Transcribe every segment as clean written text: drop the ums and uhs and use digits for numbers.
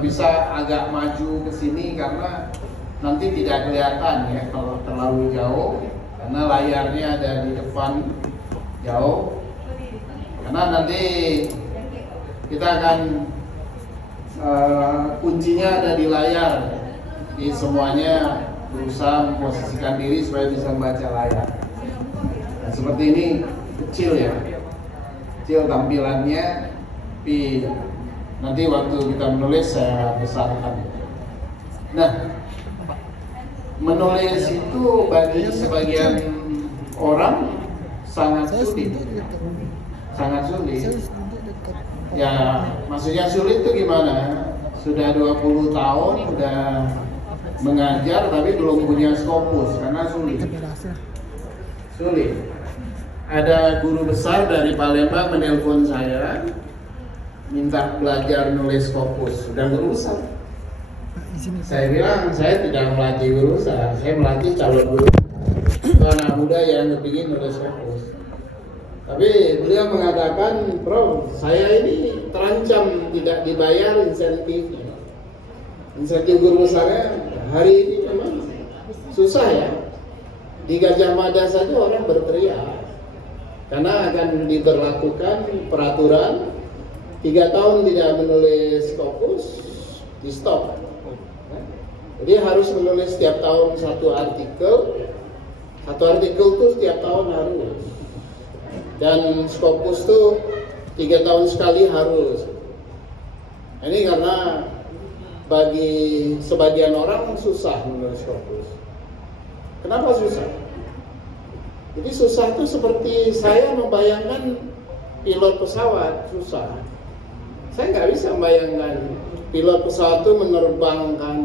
bisa agak maju ke sini karena nanti tidak kelihatan ya kalau terlalu jauh, karena layarnya ada di depan jauh. Karena nanti kita akan kuncinya ada di layar, jadi semuanya berusaha memposisikan diri supaya bisa membaca layar. Nah, seperti ini kecil ya, kecil tampilannya, tapi nanti waktu kita menulis saya besarkan. Nah, menulis itu bagi sebagian orang sangat sulit, sangat sulit. Ya, maksudnya sulit itu gimana? Sudah 20 tahun udah mengajar tapi belum punya Scopus karena sulit. Sulit. Ada guru besar dari Palembang menelpon saya minta belajar nulis Scopus. Sudah guru besar. Saya bilang saya tidak melatih guru besar, saya melatih calon guru. Itu anak muda yang kepingin nulis Scopus. Tapi beliau mengatakan, Prof, saya ini terancam tidak dibayar insentifnya. Insentif guru besarnya hari ini memang susah ya. Di Gajah Mada saja orang berteriak karena akan diberlakukan peraturan 3 tahun tidak menulis Scopus di stop. Jadi harus menulis setiap tahun satu artikel itu setiap tahun harus. Dan Scopus itu 3 tahun sekali harus. Ini karena bagi sebagian orang susah menulis Scopus. Kenapa susah? Jadi susah itu seperti saya membayangkan pilot pesawat, susah. Saya nggak bisa membayangkan pilot pesawat itu menerbangkan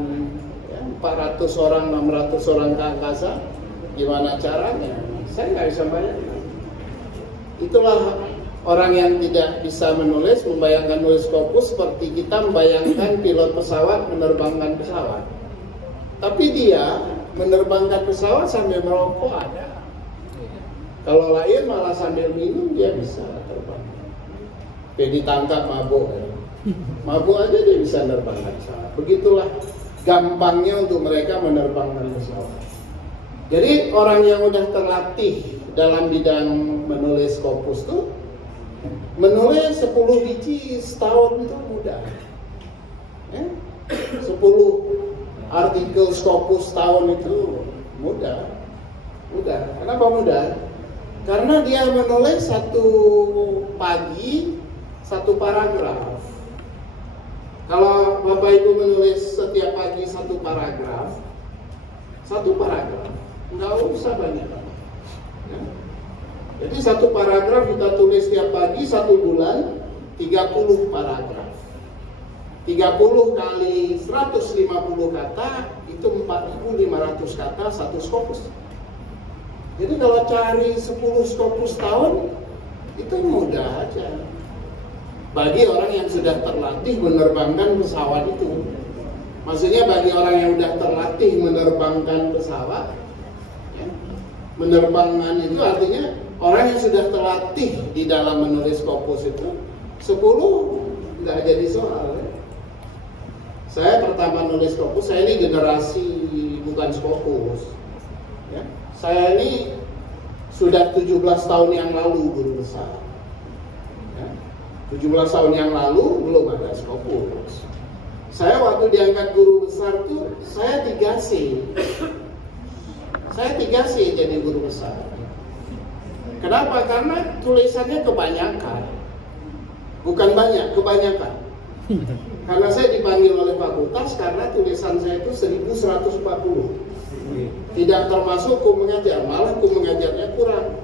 400 orang, 600 orang ke angkasa. Gimana caranya? Saya nggak bisa bayangkan. Itulah orang yang tidak bisa menulis, membayangkan nulis Scopus seperti kita membayangkan pilot pesawat menerbangkan pesawat. Tapi dia menerbangkan pesawat sambil merokok ada. Kalau lain malah sambil minum dia bisa terbang. Dia ditangkap mabuk. Mabuk aja dia bisa menerbangkan pesawat. Begitulah gampangnya untuk mereka menerbangkan pesawat. Jadi orang yang udah terlatih dalam bidang menulis Scopus tuh menulis 10 biji setahun itu mudah. 10 artikel Scopus setahun itu mudah. Kenapa mudah? Karena dia menulis satu pagi satu paragraf. Kalau Bapak Ibu menulis setiap pagi satu paragraf, nggak usah banyak. Jadi satu paragraf kita tulis setiap pagi 1 bulan 30 paragraf. 30 kali 150 kata itu 4.500 kata satu Scopus. Jadi kalau cari 10 Scopus tahun itu mudah aja. Bagi orang yang sudah terlatih menerbangkan pesawat itu. Maksudnya bagi orang yang sudah terlatih menerbangkan pesawat, ya, menerbangkan itu artinya orang yang sudah terlatih di dalam menulis Scopus itu 10 nggak jadi soal. Ya. Saya pertama nulis Scopus, saya ini generasi bukan Scopus. Ya. Saya ini sudah 17 tahun yang lalu guru besar. Ya. 17 tahun yang lalu belum ada Scopus. Saya waktu diangkat guru besar tuh saya 3C. Saya 3C jadi guru besar. Kenapa? Karena tulisannya kebanyakan. Bukan banyak, kebanyakan. Karena saya dipanggil oleh fakultas karena tulisan saya itu 1140. Tidak termasuk hukum mengajar, malah hukum mengajarnya kurang.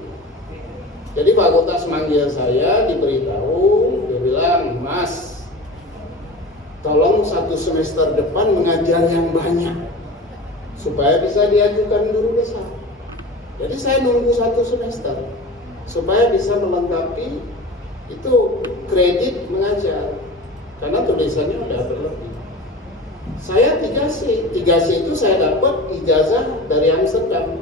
Jadi fakultas manggil saya, diberitahu, dia bilang, Mas, tolong 1 semester depan mengajar yang banyak supaya bisa diajukan guru besar. Jadi saya nunggu 1 semester supaya bisa melengkapi itu kredit mengajar karena tulisannya udah berlebih. Saya 3C itu saya dapat ijazah dari Amsterdam.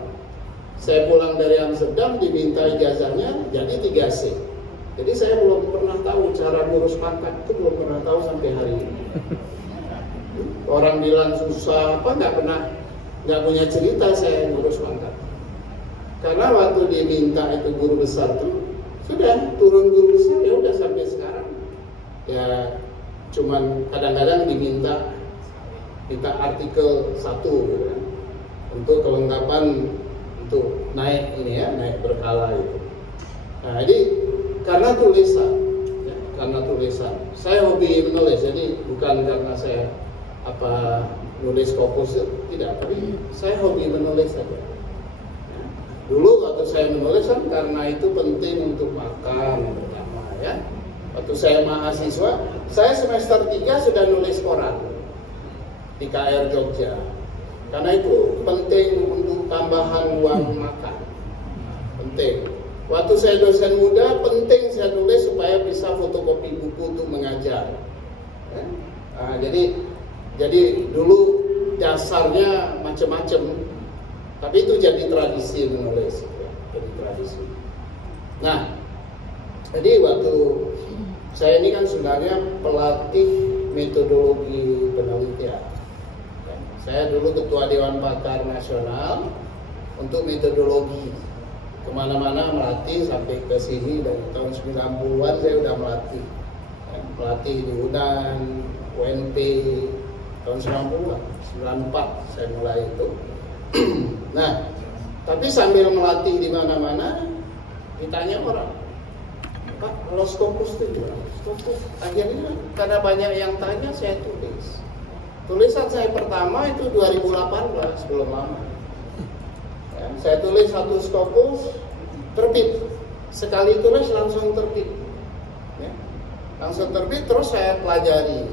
Saya pulang dari Amsterdam diminta ijazahnya jadi 3C. Jadi saya belum pernah tahu cara ngurus pangkat, itu belum pernah tahu sampai hari ini. orang bilang susah apa, nggak punya cerita saya ngurus pangkat. Karena waktu diminta itu guru besar tuh sudah turun guru besar, ya udah sampai sekarang ya cuman kadang-kadang minta artikel 1 gitu kan, untuk kelengkapan untuk naik ini ya, naik berkala itu. Nah jadi karena tulisan saya hobi menulis, jadi bukan karena saya nulis Scopus, tidak, tapi saya hobi menulis saja. Dulu waktu saya menulis kan karena itu penting untuk makan pertama ya. Waktu saya mahasiswa, saya semester 3 sudah nulis koran di KR Jogja. Karena itu penting untuk tambahan uang makan. Penting. Waktu saya dosen muda, penting saya nulis supaya bisa fotokopi buku untuk mengajar. Ya? Nah, jadi dulu dasarnya macam-macam, tapi itu jadi tradisi menulis, ya. Jadi tradisi. Nah, jadi waktu saya ini kan sebenarnya pelatih metodologi penelitian. Ya. Saya dulu ketua Dewan Pakar Nasional untuk metodologi. Kemana-mana melatih sampai ke sini dari tahun 90-an saya udah melatih. Ya, melatih di UNAN, UNP, tahun 90-an, 94 saya mulai itu. Nah, tapi sambil melatih di mana-mana, ditanya orang, Pak, kalau Scopus itu gimana? Scopus, akhirnya karena banyak yang tanya, saya tulis. Tulisan saya pertama itu 2018, belum lama. Ya, saya tulis 1 Scopus, terbit. Sekali tulis langsung terbit. Ya, langsung terbit, terus saya pelajari.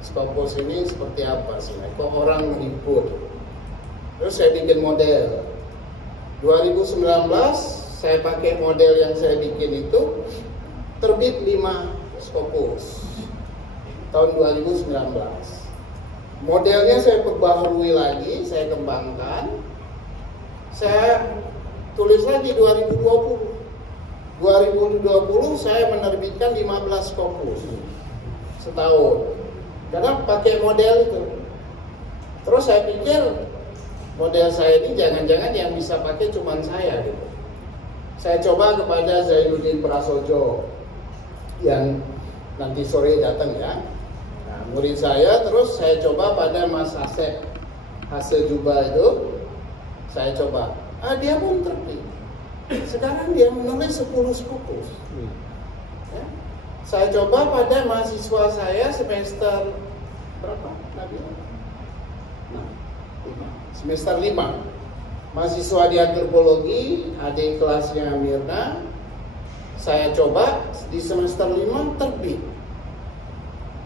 Scopus ini seperti apa sih? Kok orang ribut? Terus saya bikin model. 2019 saya pakai model yang saya bikin itu, terbit 5 Scopus tahun 2019. Modelnya saya perbaharui lagi, saya kembangkan. Saya tulis lagi 2020 saya menerbitkan 15 Scopus setahun. Karena pakai model itu. Terus saya pikir model saya ini jangan-jangan yang bisa pakai cuma saya gitu. Saya coba kepada Zainuddin Prasojo yang nanti sore datang ya. Nah, murid saya, terus saya coba pada Mas Asep hasil Juba itu. Saya coba, dia pun terbit. Sekarang dia menulis 10 Scopus. Ya. Saya coba pada mahasiswa saya semester berapa? Semester 5. Mahasiswa di antropologi, adik kelasnya Mirna. Saya coba di semester 5 terbit.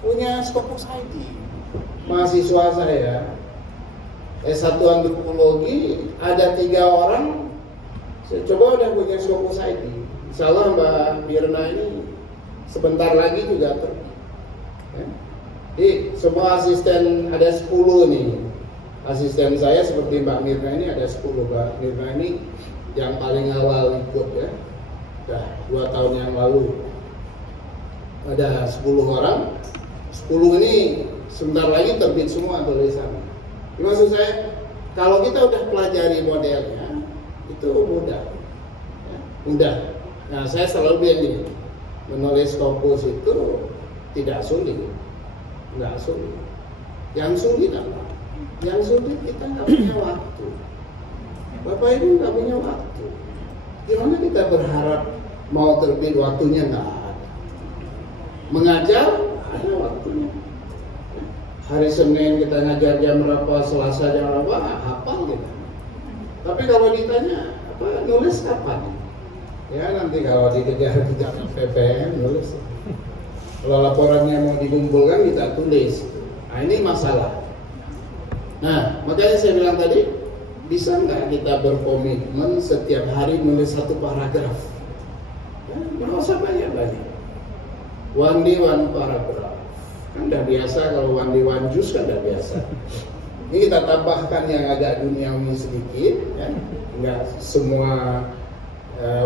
Punya Scopus ID. Mahasiswa saya S1 antropologi, ada 3 orang. Saya coba udah punya Scopus ID. Insya Allah Mbak Mirna ini sebentar lagi juga terbit. Ya. Jadi semua asisten ada 10 nih. Asisten saya seperti Mbak Mirna ini ada 10. Mbak Mirna ini yang paling awal ikut ya. Udah 2 tahun yang lalu. Ada 10 orang. 10 ini sebentar lagi terbit semua tulisannya. Maksud saya, kalau kita udah pelajari modelnya, itu mudah. Ya, mudah. Nah, saya selalu bilang gini, menulis Scopus itu tidak sulit. Nggak sulit. Yang sulit apa? Yang sulit kita nggak punya waktu. Bapak Ibu nggak punya waktu. Gimana kita berharap mau terbit waktunya nggak ada? Mengajar ada waktunya. Hari Senin kita ngajar jam berapa, Selasa jam berapa, hafal gitu. Tapi kalau ditanya, nulis kapan? Ya nanti kalau dikejar-kejar PPM nulis. Kalau laporannya mau dikumpulkan kita tulis. Nah ini masalah. Nah makanya saya bilang tadi, bisa nggak kita berkomitmen setiap hari menulis 1 paragraf? Ya, nggak usah banyak-banyak. One day one paragraf. Kan udah biasa, kalau one day one juice kan udah biasa. Ini kita tambahkan yang agak duniawi sedikit, ya. Enggak semua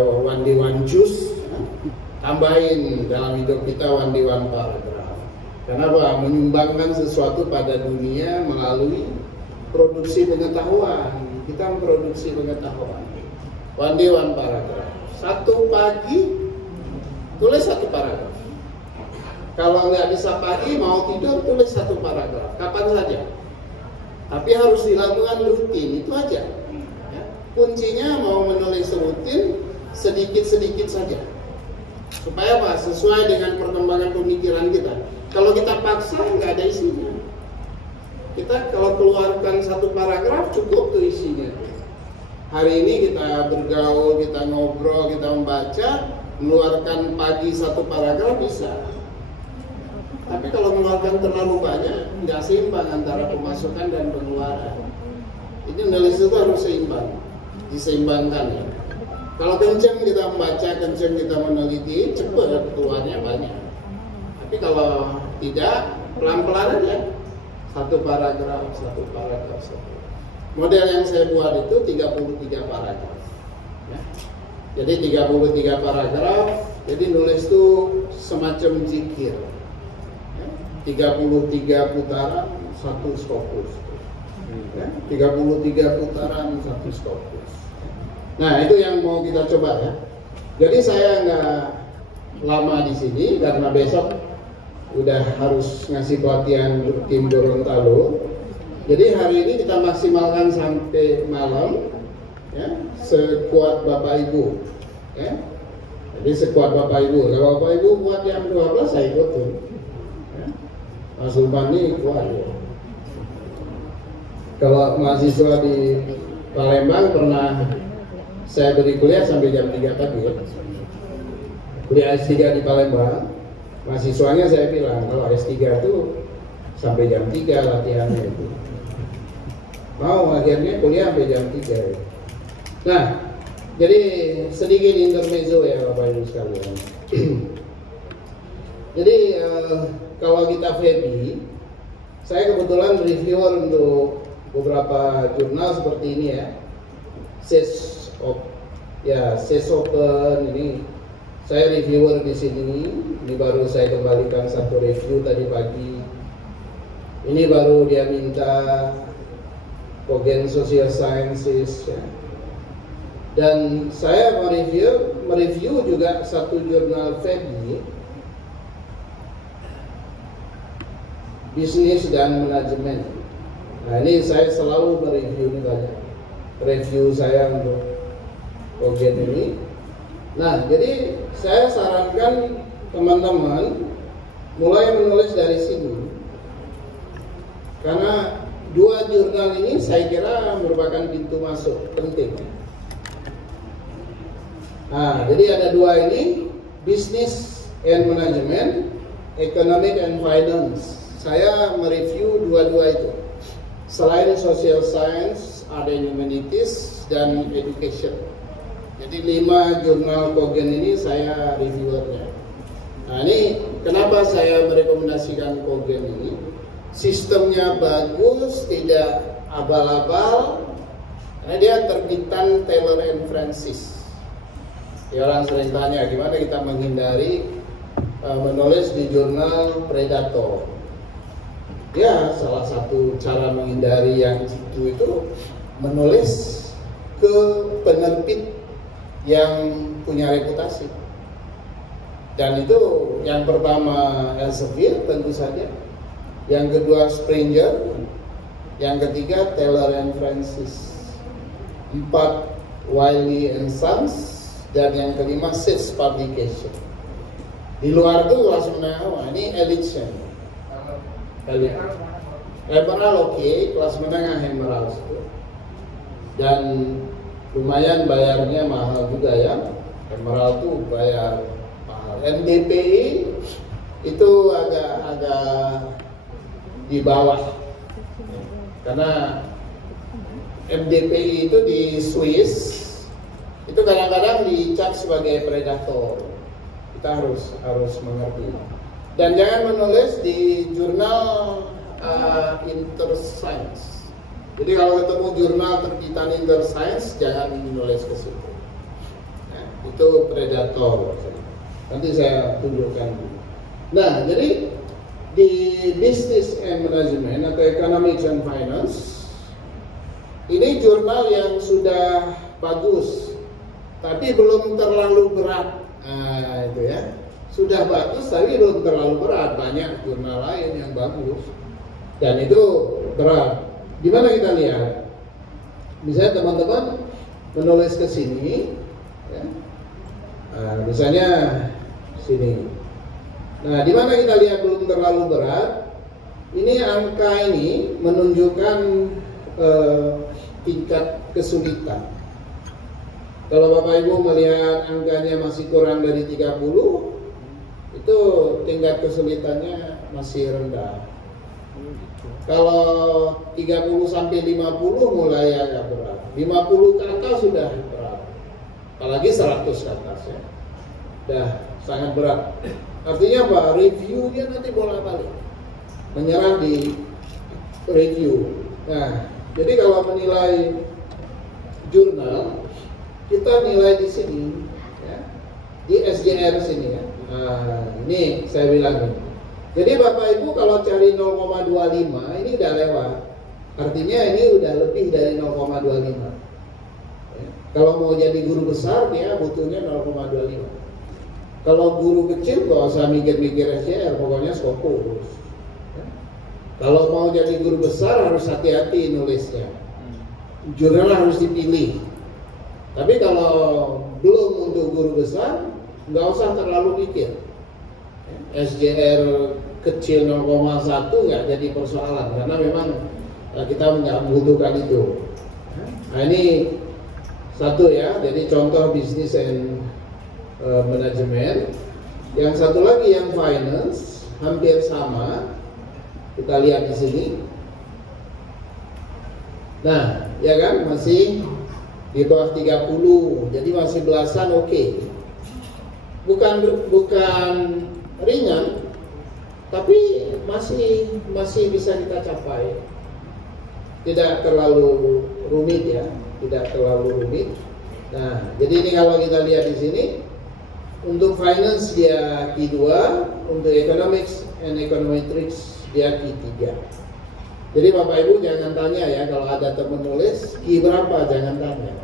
one day one juice, ya. Tambahin dalam hidup kita one day one paragraf. Kenapa? Menyumbangkan sesuatu pada dunia melalui produksi pengetahuan. Kita memproduksi pengetahuan. One day one paragraph. Satu pagi tulis satu paragraf. Kalau nggak bisa pagi mau tidur tulis satu paragraf. Kapan saja. Tapi harus dilakukan rutin, itu aja. Ya. Kuncinya mau menulis rutin sedikit-sedikit saja. Supaya apa? Sesuai dengan perkembangan pemikiran kita. Kalau kita paksa nggak ada isinya. Kita kalau keluarkan satu paragraf cukup tuh isinya. Hari ini kita bergaul, kita ngobrol, kita membaca, mengeluarkan pagi satu paragraf bisa. Tapi kalau mengeluarkan terlalu banyak, nggak seimbang antara pemasukan dan pengeluaran. Ini nulis itu harus seimbang, diseimbangkan ya. Kalau kenceng kita membaca, kenceng kita meneliti, cepat keluarnya banyak. Tapi kalau tidak, pelan-pelan aja. Satu paragraf. Model yang saya buat itu 33 paragraf. Ya. Jadi 33 paragraf, jadi nulis itu semacam zikir. 33 putaran, satu Scopus. Ya, 33 putaran, satu Scopus. Nah, itu yang mau kita coba ya. Jadi saya nggak lama di sini karena besok udah harus ngasih pelatihan untuk tim Gorontalo. Jadi hari ini kita maksimalkan sampai malam, ya, sekuat Bapak Ibu. Ya. Jadi sekuat Bapak Ibu. Kalau Bapak Ibu buat jam 12 saya ikutin. Mas Sulpan ini kuat ya. Kalau mahasiswa di Palembang pernah saya beri kuliah sampai jam 3 pagi ya. Kuliah S3 di Palembang, mahasiswanya saya bilang kalau S3 itu sampai jam 3 latihannya itu. Mau akhirnya kuliah sampai jam 3 ya. Nah, jadi sedikit intermezzo ya Bapak Ibu sekalian. Jadi kalau kita FEBI, saya kebetulan reviewer untuk beberapa jurnal seperti ini ya. Ses Open ini saya reviewer di sini. Ini baru saya kembalikan satu review tadi pagi. Ini baru dia minta Cogent Social Sciences ya. Dan saya mereview juga satu jurnal FEBI, bisnis dan manajemen. Nah ini saya selalu mereview ini banyak. Review saya untuk Cogent ini. Nah jadi saya sarankan teman-teman mulai menulis dari sini. Karena dua jurnal ini saya kira merupakan pintu masuk penting. Nah jadi ada dua ini, Business and Management, Economic and Finance. Saya mereview dua-dua itu. Selain social science, ada humanities dan education. Jadi 5 jurnal Cogent ini saya reviewernya. Nah ini kenapa saya merekomendasikan Cogent ini? Sistemnya bagus, tidak abal-abal. Karena dia terbitan Taylor and Francis. Ya, orang sering tanya gimana kita menghindari menulis di jurnal predator. Ya, salah satu cara menghindari yang itu menulis ke penerbit yang punya reputasi. Dan itu yang pertama Elsevier tentu saja, yang kedua Springer, yang ketiga Taylor and Francis, 4 Wiley and Sons, dan yang kelima Sage Publication. Di luar itu kelas menengah, ini elite. Emerald oke, kelas menengah Emerald itu. Dan lumayan bayarnya mahal juga ya. Emerald tuh bayar mahal. MDPI itu agak di bawah. Karena MDPI itu di Swiss itu kadang-kadang dicap sebagai predator. Kita harus mengerti. Dan jangan menulis di jurnal Interscience. Jadi kalau ketemu jurnal terbitan Interscience, jangan menulis ke situ. Nah, itu predator. Nanti saya tunjukkan. Nah, jadi di Business and Management atau Economics and Finance, ini jurnal yang sudah bagus, tapi belum terlalu berat. Nah, itu ya, sudah bagus tapi belum terlalu berat. Banyak jurnal lain yang bagus dan itu berat. Di mana kita lihat? Misalnya teman-teman menulis ke sini, ya. Misalnya sini. Nah, di mana kita lihat belum terlalu berat? Ini angka ini menunjukkan tingkat kesulitan. Kalau Bapak Ibu melihat angkanya masih kurang dari 30, itu tingkat kesulitannya masih rendah. Kalau 30 sampai 50 mulai agak berat. 50 ke atas sudah berat. Apalagi 100 ke atas ya. Sudah sangat berat. Artinya apa? Reviewnya nanti bolak-balik. Menyerah di review. Nah, jadi kalau menilai jurnal, kita nilai di sini ya. Di SJR sini ya. Nah, ini saya bilang ini. Jadi Bapak Ibu kalau cari 0,25 ini udah lewat. Artinya ini udah lebih dari 0,25 ya. Kalau mau jadi guru besar dia butuhnya 0,25. Kalau guru kecil gak usah mikir-mikir SJR, pokoknya Scopus ya. Kalau mau jadi guru besar harus hati-hati nulisnya. Jurnal harus dipilih. Tapi kalau belum untuk guru besar nggak usah terlalu mikir. SJR kecil 0,1 nggak jadi persoalan karena memang kita nggak membutuhkan itu. Nah ini satu ya, jadi contoh bisnis and management. Yang satu lagi yang finance hampir sama, kita lihat di sini. Nah ya kan masih di bawah 30, jadi masih belasan oke. Bukan ringan, tapi masih bisa kita capai. Tidak terlalu rumit ya, tidak terlalu rumit. Nah, jadi ini kalau kita lihat di sini, untuk finance dia Q2, untuk economics and econometrics dia Q3. Jadi Bapak Ibu jangan tanya ya kalau ada teman nulis Q berapa, jangan tanya.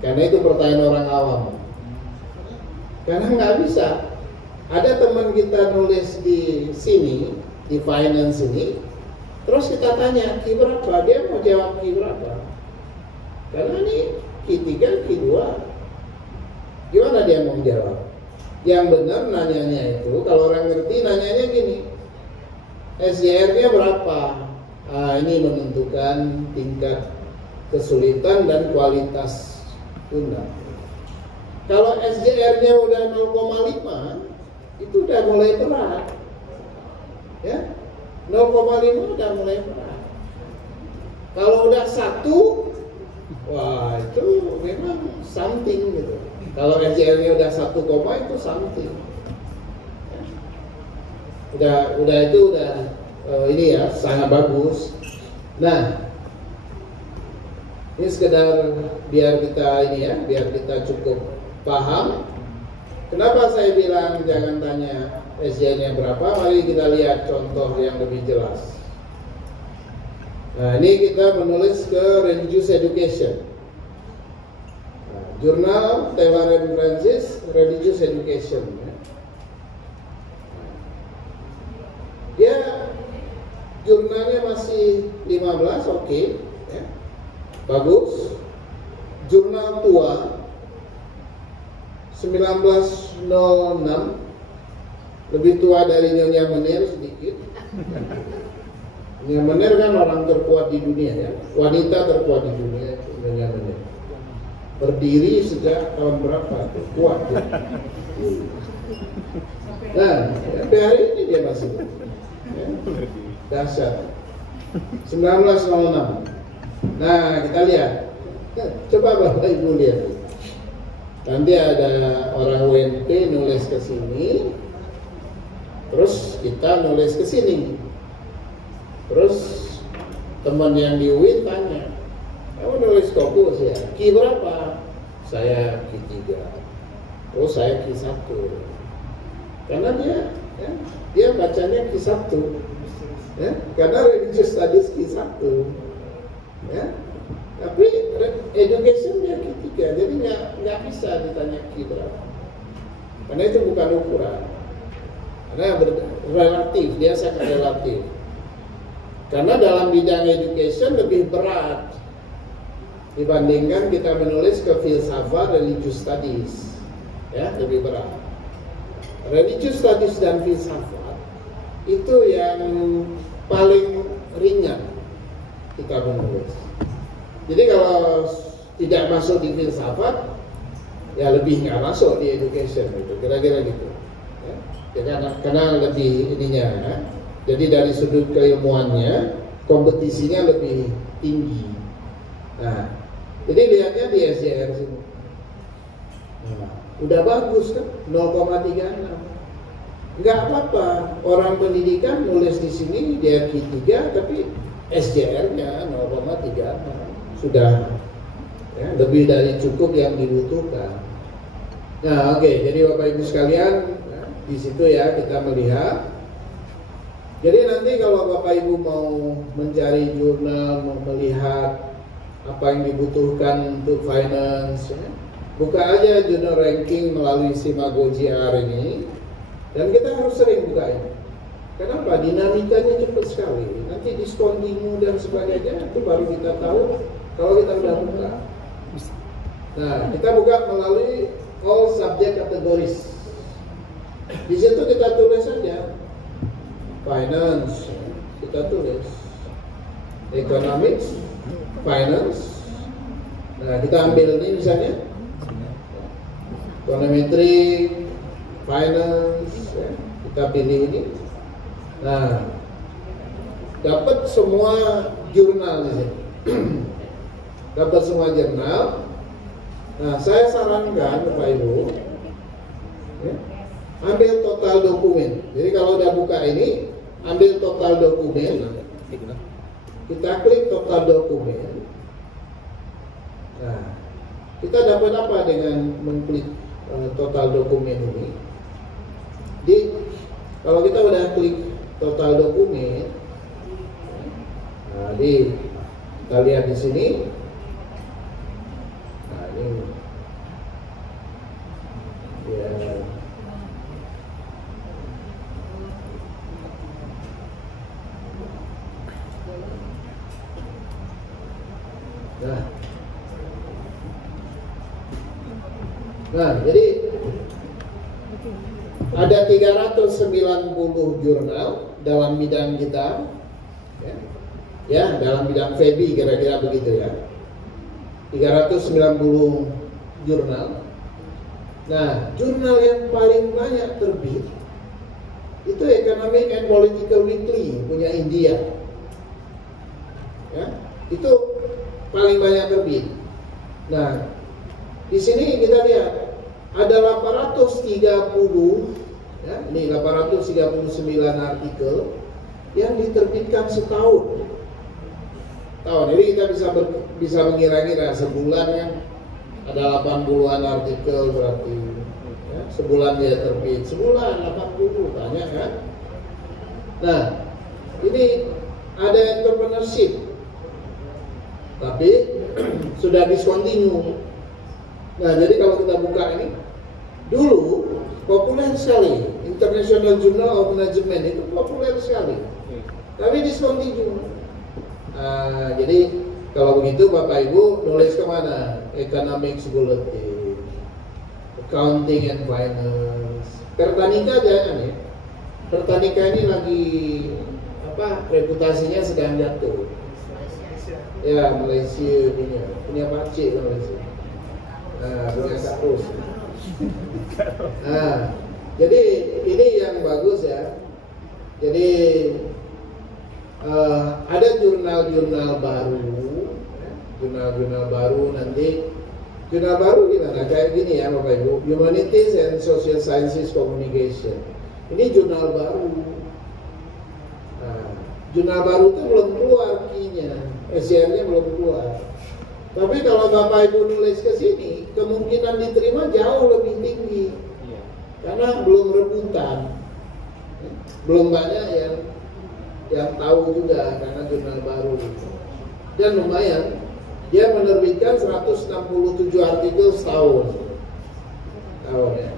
Karena itu pertanyaan orang awam. Karena nggak bisa. Ada teman kita nulis di sini, di finance ini, terus kita tanya Q berapa, dia mau jawab Q berapa. Karena ini Q3, Q2, gimana dia mau jawab? Yang benar nanyanya itu, kalau orang ngerti nanyanya gini, SJR-nya berapa? Ini menentukan tingkat kesulitan dan kualitas undang. Kalau SJR-nya udah 0,5, itu udah mulai berat, ya 0,5 udah mulai berat. Kalau udah 1, wah itu memang something gitu. Kalau SJR-nya udah 1, itu something. Udah itu udah ini ya sangat bagus. Nah, ini sekedar biar kita ini ya, biar kita cukup paham. Kenapa saya bilang jangan tanya SJR-nya berapa? Mari kita lihat contoh yang lebih jelas. Nah, ini kita menulis ke Religious Education. Nah, jurnal Taylor and Francis Religious Education. Dia jurnalnya masih 15, oke, ya. Bagus. Jurnal tua 1906, lebih tua dari Nyonya Menir sedikit. Nyonya Menir kan orang terkuat di dunia ya, wanita terkuat di dunia, Nyonya Menir. Berdiri sejak tahun berapa? Kuat ya. Nah, sampai hari ini dia masih ya, dahsyat. 1906. Nah, kita lihat. Coba Bapak Ibu lihat. Nanti ada orang UNP nulis ke sini, terus kita nulis ke sini. Terus teman yang di UIN tanya, kamu nulis Scopus ya? Q berapa? Saya Q3. Oh saya Q1. Karena dia ya, dia bacanya Q1, ya, karena religious studies Q1, ya. Tapi education dia Q3, jadi nggak bisa ditanya Q berapa, karena itu bukan ukuran, karena relatif, dia sangat relatif. Karena dalam bidang education lebih berat dibandingkan kita menulis ke filsafat religious studies, ya, lebih berat. Religious studies dan filsafat itu yang paling ringan kita menulis. Jadi kalau tidak masuk di filsafat, ya lebih nggak masuk di education, gitu, kira-kira gitu. Ya, karena lebih ininya, ya. Jadi dari sudut keilmuannya, kompetisinya lebih tinggi. Nah, jadi lihatnya di SJR sini. Nah, udah bagus kan, 0,36. Nggak apa-apa, orang pendidikan nulis di sini dia Q3, tapi SJR-nya 0,36. Sudah, ya, lebih dari cukup yang dibutuhkan. Nah, oke, jadi Bapak Ibu sekalian, ya, di situ ya kita melihat. Jadi nanti kalau Bapak Ibu mau mencari jurnal, mau melihat apa yang dibutuhkan untuk finance, ya, buka aja jurnal ranking melalui Simago GR ini, dan kita harus sering buka ini. Kenapa? Dinamikanya cepat sekali. Nanti discontinue dan sebagainya itu baru kita tahu kalau kita udah buka. Nah, kita buka melalui all subject categories. Di situ kita tulis saja finance, kita tulis economics, finance. Nah, kita ambil ini misalnya econometry, finance, ya. Kita pilih ini. Nah, dapat semua jurnal di sini. Dapat semua jurnal. Nah, saya sarankan Bapak Ibu, ya, ambil total dokumen. Jadi kalau udah buka ini, ambil total dokumen. Kita klik total dokumen. Nah, kita dapat apa dengan mengklik total dokumen ini? Kalau kita udah klik total dokumen, nah, kita lihat di sini. Nah, ini ya. Nah, jadi ada 390 jurnal dalam bidang kita, ya dalam bidang FEBI kira-kira begitu ya. 390 jurnal. Nah, jurnal yang paling banyak terbit itu Economic and Political Weekly punya India. Ya, itu paling banyak terbit. Nah, di sini kita lihat ada 830, ya, ini 839 artikel yang diterbitkan setahun. Jadi kita bisa mengira-ngira sebulan ya ada 80-an artikel berarti, ya, sebulan dia terbit, sebulan 80 banyak kan? Nah, ini ada entrepreneurship, tapi sudah discontinue. Nah, jadi kalau kita buka ini, dulu populer sekali, International Journal of Management itu populer sekali, tapi discontinue. Jadi kalau begitu Bapak Ibu nulis kemana? Economics Bulletin, Accounting and Finance, Pertanika jangan ya. Pertanika ini lagi reputasinya sedang jatuh. Ya, Malaysia punya Pakcik Malaysia. Punya Karus. Jadi ini yang bagus ya. Jadi ada jurnal-jurnal baru, nanti jurnal baru gimana? Kayak gini ya Bapak Ibu, Humanities and Social Sciences Communication. Ini jurnal baru. Jurnal baru itu belum keluar key-nya, SJR-nya belum keluar. Tapi kalau Bapak Ibu nulis ke sini, kemungkinan diterima jauh lebih tinggi, karena belum rebutan. Belum banyak yang tahu juga karena jurnal baru gitu. Dan lumayan, dia menerbitkan 167 artikel setahun. Ya.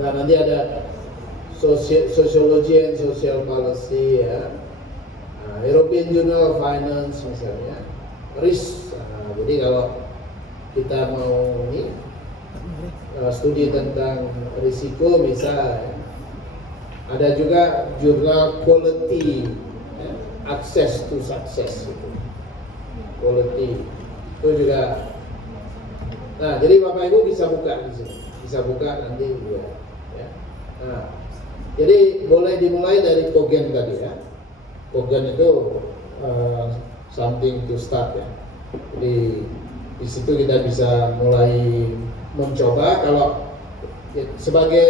Dan nanti ada Sociology and Social Policy ya, European Journal of Finance misalnya, risk. Jadi kalau kita mau studi tentang risiko bisa ya. Ada juga jurnal quality ya, access to success gitu. Quality itu juga. Nah, jadi Bapak Ibu bisa buka di sini, bisa buka nanti juga. Ya. Nah, jadi boleh dimulai dari Kogen tadi ya. Kogen itu something to start ya. Jadi di situ kita bisa mulai mencoba kalau ya, sebagai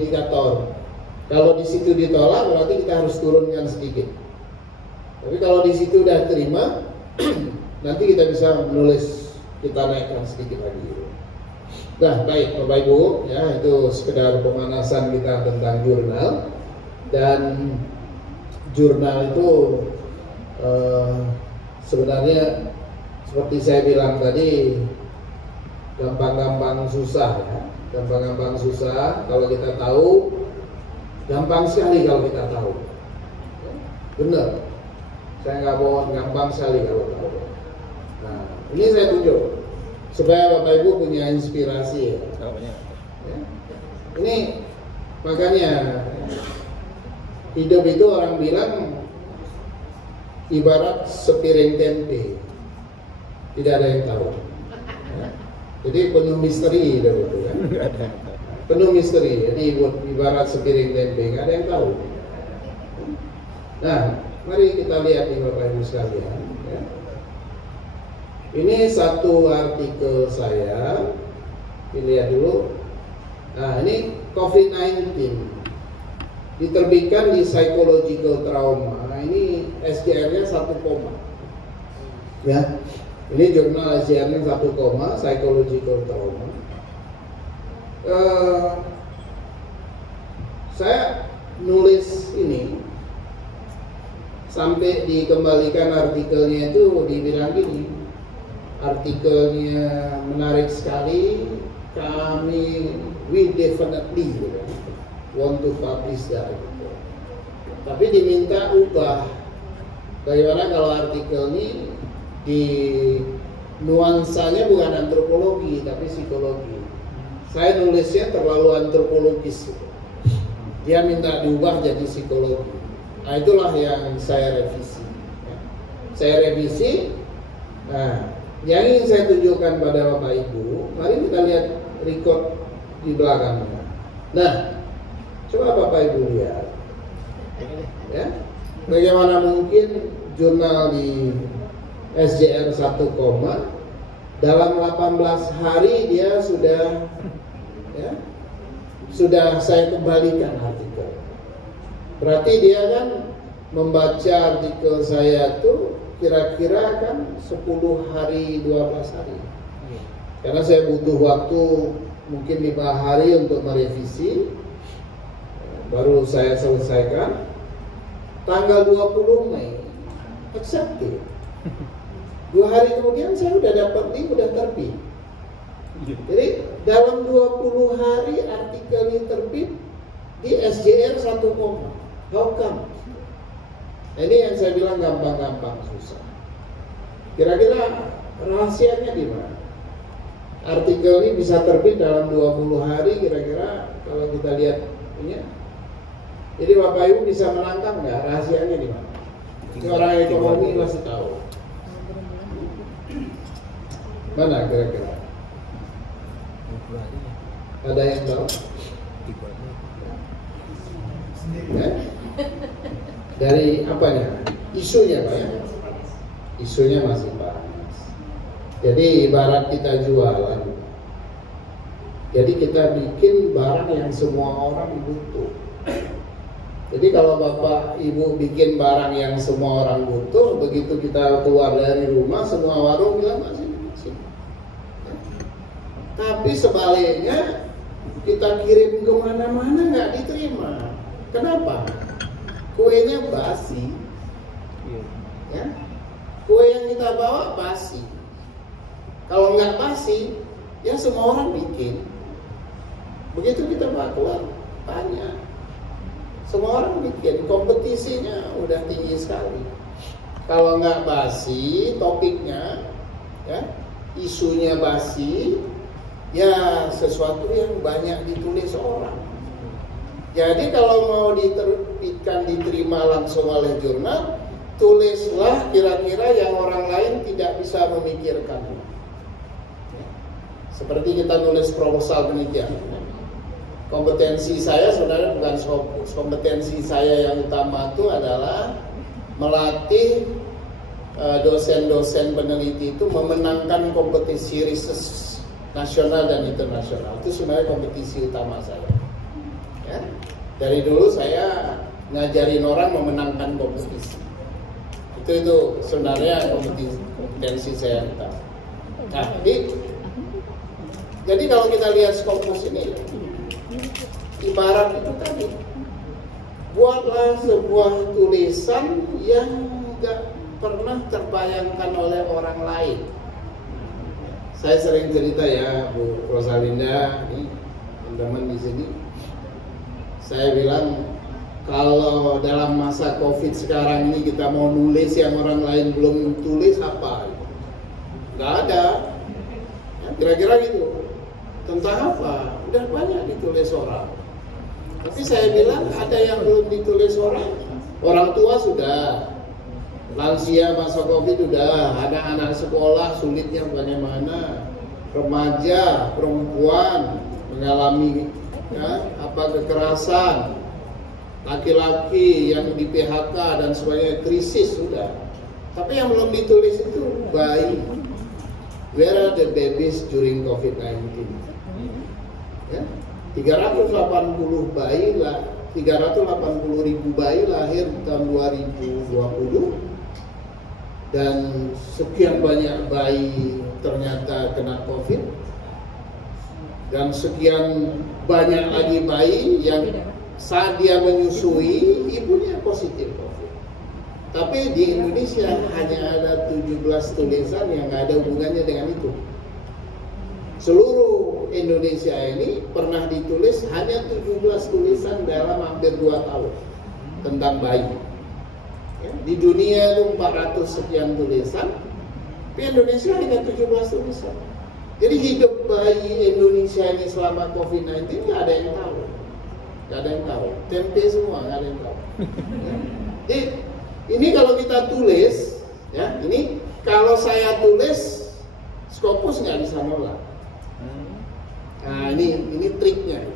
indikator. Kalau di situ ditolak berarti kita harus turunkan sedikit. Tapi kalau di situ udah terima, nanti kita bisa menulis, kita naikkan sedikit lagi. Nah, baik Bapak Ibu, ya itu sekedar pemanasan kita tentang jurnal. Dan jurnal itu sebenarnya seperti saya bilang tadi gampang-gampang susah ya. Gampang-gampang susah kalau kita tahu, gampang sekali kalau kita tahu. Benar, saya nggak bohong, gampang sekali kalau tahu. Nah, ini saya tunjuk supaya Bapak Ibu punya inspirasi ya. Ya. Ini makanya hidup itu orang bilang ibarat sepiring tempe, tidak ada yang tahu. Ya. Jadi penuh misteri hidup itu kan. Penuh misteri. Jadi ibarat sepiring tempe, nggak ada yang tahu. Nah, mari kita lihat nih Bapak Ibu sekalian. Ya. Ini satu artikel saya, dilihat dulu. Nah, ini COVID-19 diterbitkan di Psychological Trauma. Nah, ini SJR-nya 1, ya. Ini jurnal SJR-nya 1, Psychological Trauma. Saya nulis ini sampai dikembalikan artikelnya itu dibilang gini. Artikelnya menarik sekali. We definitely want to publish that. Tapi diminta ubah. Bagaimana kalau artikel ini di nuansanya bukan antropologi tapi psikologi. Saya nulisnya terlalu antropologis. Dia minta diubah jadi psikologi. Nah, itulah yang saya revisi. Saya revisi. Nah, yang ingin saya tunjukkan pada Bapak Ibu, mari kita lihat record di belakangnya. Nah, coba Bapak Ibu lihat, ya, bagaimana mungkin jurnal di SJR 1, dalam 18 hari dia sudah, ya, sudah saya kembalikan artikel. Berarti dia kan membaca artikel saya tuh kira-kira kan 10 hari 12 hari. Karena saya butuh waktu mungkin 5 hari untuk merevisi. Baru saya selesaikan. Tanggal 20 Mei accepted. 2 hari kemudian saya udah dapat link, udah terbit. Jadi dalam 20 hari artikel ini terbit di SJR 1, how come? Ini yang saya bilang gampang-gampang susah. Kira-kira rahasianya di mana? Artikel ini bisa terbit dalam 20 hari kira-kira kalau kita lihat ini. Jadi Bapak Ibu bisa menangkap nggak rahasianya di mana? Ini orang ekonomi pasti tahu. Mana kira-kira? Ada yang tahu? Ya? Dari apanya? Isunya Pak ya? Isunya masih panas. Jadi ibarat kita jualan. Jadi kita bikin barang yang semua orang butuh. Jadi kalau Bapak Ibu bikin barang yang semua orang butuh, begitu kita keluar dari rumah, semua warung bilang masih. Tapi sebaliknya, kita kirim kemana-mana nggak diterima. Kenapa? Kuenya basi, ya. Kue yang kita bawa basi. Kalau nggak basi, ya semua orang bikin. Begitu kita bawa keluar, banyak. Semua orang bikin, kompetisinya udah tinggi sekali. Kalau nggak basi, topiknya, ya, isunya basi, ya sesuatu yang banyak ditulis orang. Jadi kalau mau diterbitkan, diterima langsung oleh jurnal, tulislah kira-kira yang orang lain tidak bisa memikirkan. Seperti kita nulis proposal penelitian. Kompetensi saya sebenarnya bukan Scopus. Kompetensi saya yang utama itu adalah melatih dosen-dosen peneliti itu memenangkan kompetisi riset nasional dan internasional. Itu sebenarnya kompetisi utama saya. Ya. Dari dulu saya ngajarin orang memenangkan kompetisi. Itu sebenarnya kompetensi saya yang utama. Nah, jadi kalau kita lihat Scopus ini, ibarat itu tadi, buatlah sebuah tulisan yang tidak pernah terbayangkan oleh orang lain. Saya sering cerita ya, Bu Rosalinda, ini teman-teman di sini. Saya bilang, kalau dalam masa COVID sekarang ini kita mau nulis yang orang lain belum tulis apa? Nggak ada. Ya, kira-kira gitu. Tentang apa? Udah banyak ditulis orang. Tapi saya bilang ada yang belum ditulis orang. Orang tua sudah, lansia masa COVID sudah, anak-anak sekolah sulitnya bagaimana, remaja, perempuan mengalami kekerasan, laki-laki yang di PHK dan sebagainya, krisis sudah. Tapi yang belum ditulis itu bayi. Where are the babies during COVID-19? Ya, 380 bayi lah, 380.000 bayi lahir tahun 2020 dan sekian banyak bayi ternyata kena COVID dan sekian banyak lagi bayi yang saat dia menyusui ibunya positif COVID. Tapi di Indonesia hanya ada 17 tulisan yang nggak ada hubungannya dengan itu. Seluruh Indonesia ini pernah ditulis hanya 17 tulisan dalam hampir 2 tahun tentang bayi. Ya, di dunia itu 400 sekian tulisan, tapi Indonesia hanya 17 tulisan. Jadi hidup bayi Indonesia ini selama COVID-19 nggak ada yang tahu. Nggak ada yang tahu. Tempe semua nggak ada yang tahu. Ya. Jadi ini kalau kita tulis, ya ini kalau saya tulis, Scopus nggak bisa nolak. Nah ini triknya.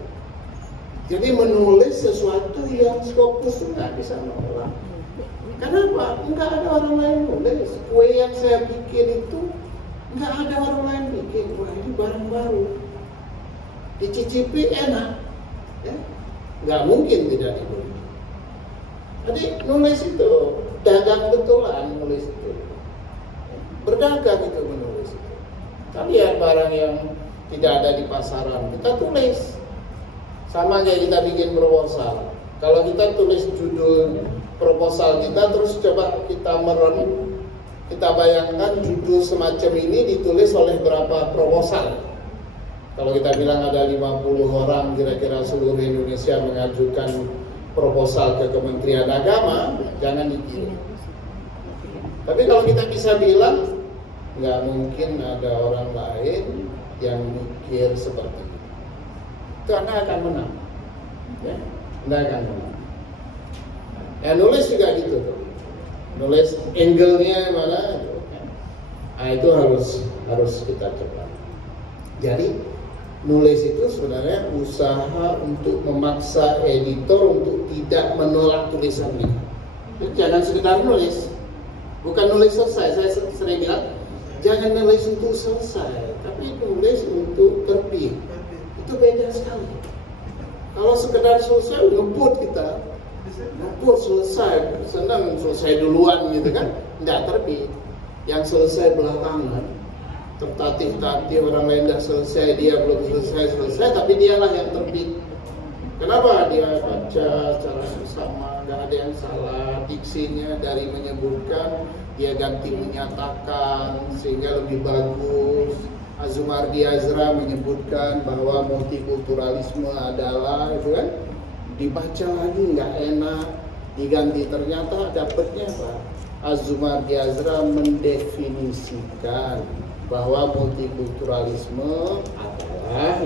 Jadi menulis sesuatu yang Scopus nggak bisa nolak. Kenapa? Nggak ada orang lain nulis. Kue yang saya bikin itu nggak ada orang lain bikin. Wah ini barang baru. Dicicipi enak, ya? Nggak mungkin tidak dibeli. Jadi nulis itu dagang betulan, nulis itu berdagang itu menulis. Tapi ya barang yang tidak ada di pasaran kita tulis, sama kayak kita bikin proposal. Kalau kita tulis judul proposal kita, terus coba kita merem, kita bayangkan judul semacam ini ditulis oleh berapa proposal. Kalau kita bilang ada 50 orang kira-kira seluruh Indonesia mengajukan proposal ke Kementerian Agama, jangan dikirim. Tapi kalau kita bisa bilang nggak mungkin ada orang lain yang mikir seperti itu, Anda akan menang, ya, Anda akan menang. Ya nulis juga gitu tuh, nulis angle-nya mana, nah itu harus kita coba. Jadi nulis itu sebenarnya usaha untuk memaksa editor untuk tidak menolak tulisan kita. Jadi jangan sekedar nulis, bukan nulis selesai. Saya sering bilang jangan nulis untuk selesai, tapi nulis untuk terbit. Itu beda sekali. Kalau sekedar selesai, ngebut kita, ngebut selesai, senang selesai duluan gitu kan, nggak terbit. Yang selesai belakangan, tertatih-tatih, orang lain tidak selesai, dia belum selesai, tapi dialah yang terbit. Kenapa? Dia baca secara bersama, nggak ada yang salah, diksinya dari menyebutkan dia ganti menyatakan sehingga lebih bagus. Azumardi Azra menyebutkan bahwa multikulturalisme adalah, itu kan, dibaca lagi nggak enak, diganti, ternyata dapatnya apa? Azumardi Azra mendefinisikan bahwa multikulturalisme adalah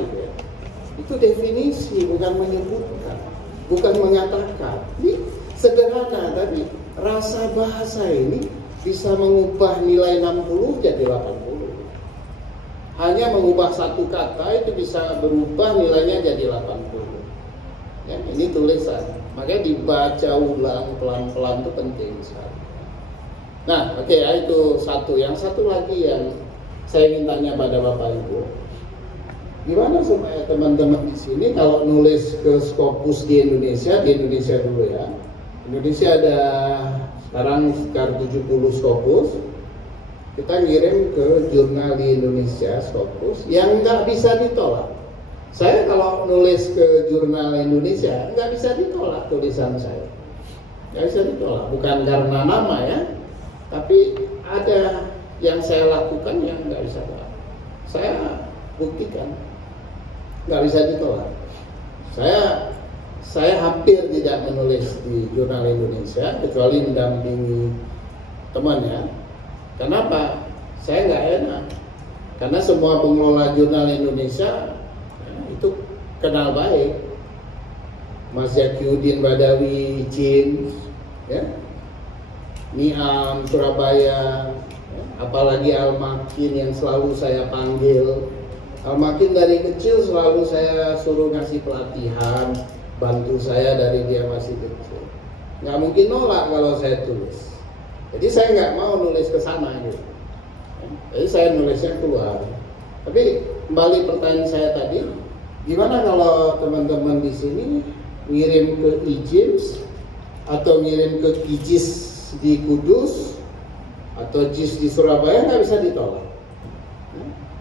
itu definisi, bukan menyebutkan, bukan mengatakan. Ini sederhana, tapi rasa bahasa ini bisa mengubah nilai 60 jadi 80. Hanya mengubah satu kata itu bisa berubah nilainya jadi 80. Ya, ini tulisan, makanya dibaca ulang pelan-pelan itu penting sekali. Nah, oke, itu satu. Yang satu lagi yang saya ingin tanya pada Bapak Ibu, gimana supaya teman-teman di sini kalau nulis ke Scopus di Indonesia dulu ya. Indonesia ada sekarang sekitar 70 Scopus. Kita ngirim ke jurnal di Indonesia Scopus yang nggak bisa ditolak. Saya kalau nulis ke jurnal Indonesia nggak bisa ditolak tulisan saya. Nggak bisa ditolak, bukan karena nama ya, tapi ada yang saya lakukan yang nggak bisa ditolak. Saya buktikan nggak bisa ditolak. Saya hampir tidak menulis di jurnal Indonesia kecuali mendampingi teman ya. Kenapa? Saya nggak enak karena semua pengelola jurnal Indonesia ya, itu kenal baik. Mas Zakiuddin Badawi, James, ya, Niam Surabaya, ya, apalagi Al-Makin yang selalu saya panggil. Al-Makin dari kecil selalu saya suruh ngasih pelatihan, bantu saya dari dia masih kecil. Nggak mungkin nolak kalau saya tulis. Jadi saya nggak mau nulis ke sana gitu. Jadi saya nulisnya keluar. Tapi kembali pertanyaan saya tadi, gimana kalau teman-teman di sini ngirim ke IJIMS atau ngirim ke KIJIS di Kudus atau JIS di Surabaya, nggak bisa ditolak?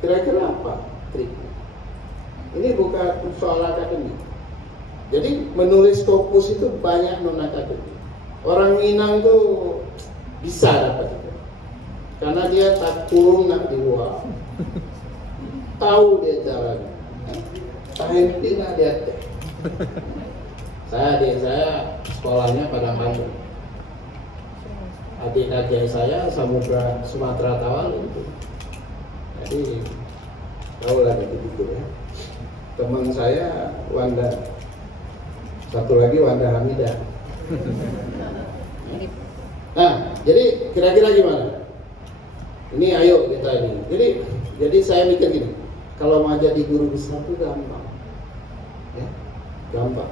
Kira-kira apa triknya? Ini bukan soal akademik. Jadi menulis Scopus itu banyak non akademik. Orang Minang tuh bisa dapat itu karena dia tak kurung nak di luar, tahu dia jalan, tahempina dia teh. Adik saya sekolahnya pada Bandung, adik-adik saya Samudra Sumatera Tawal itu, jadi tahu lah gitu ya. Teman saya Wanda, satu lagi Wanda Hamidah. Nah, jadi kira-kira gimana? Ini ayo kita ini. Jadi saya mikir gini, kalau mau jadi guru besar itu gampang, ya, gampang.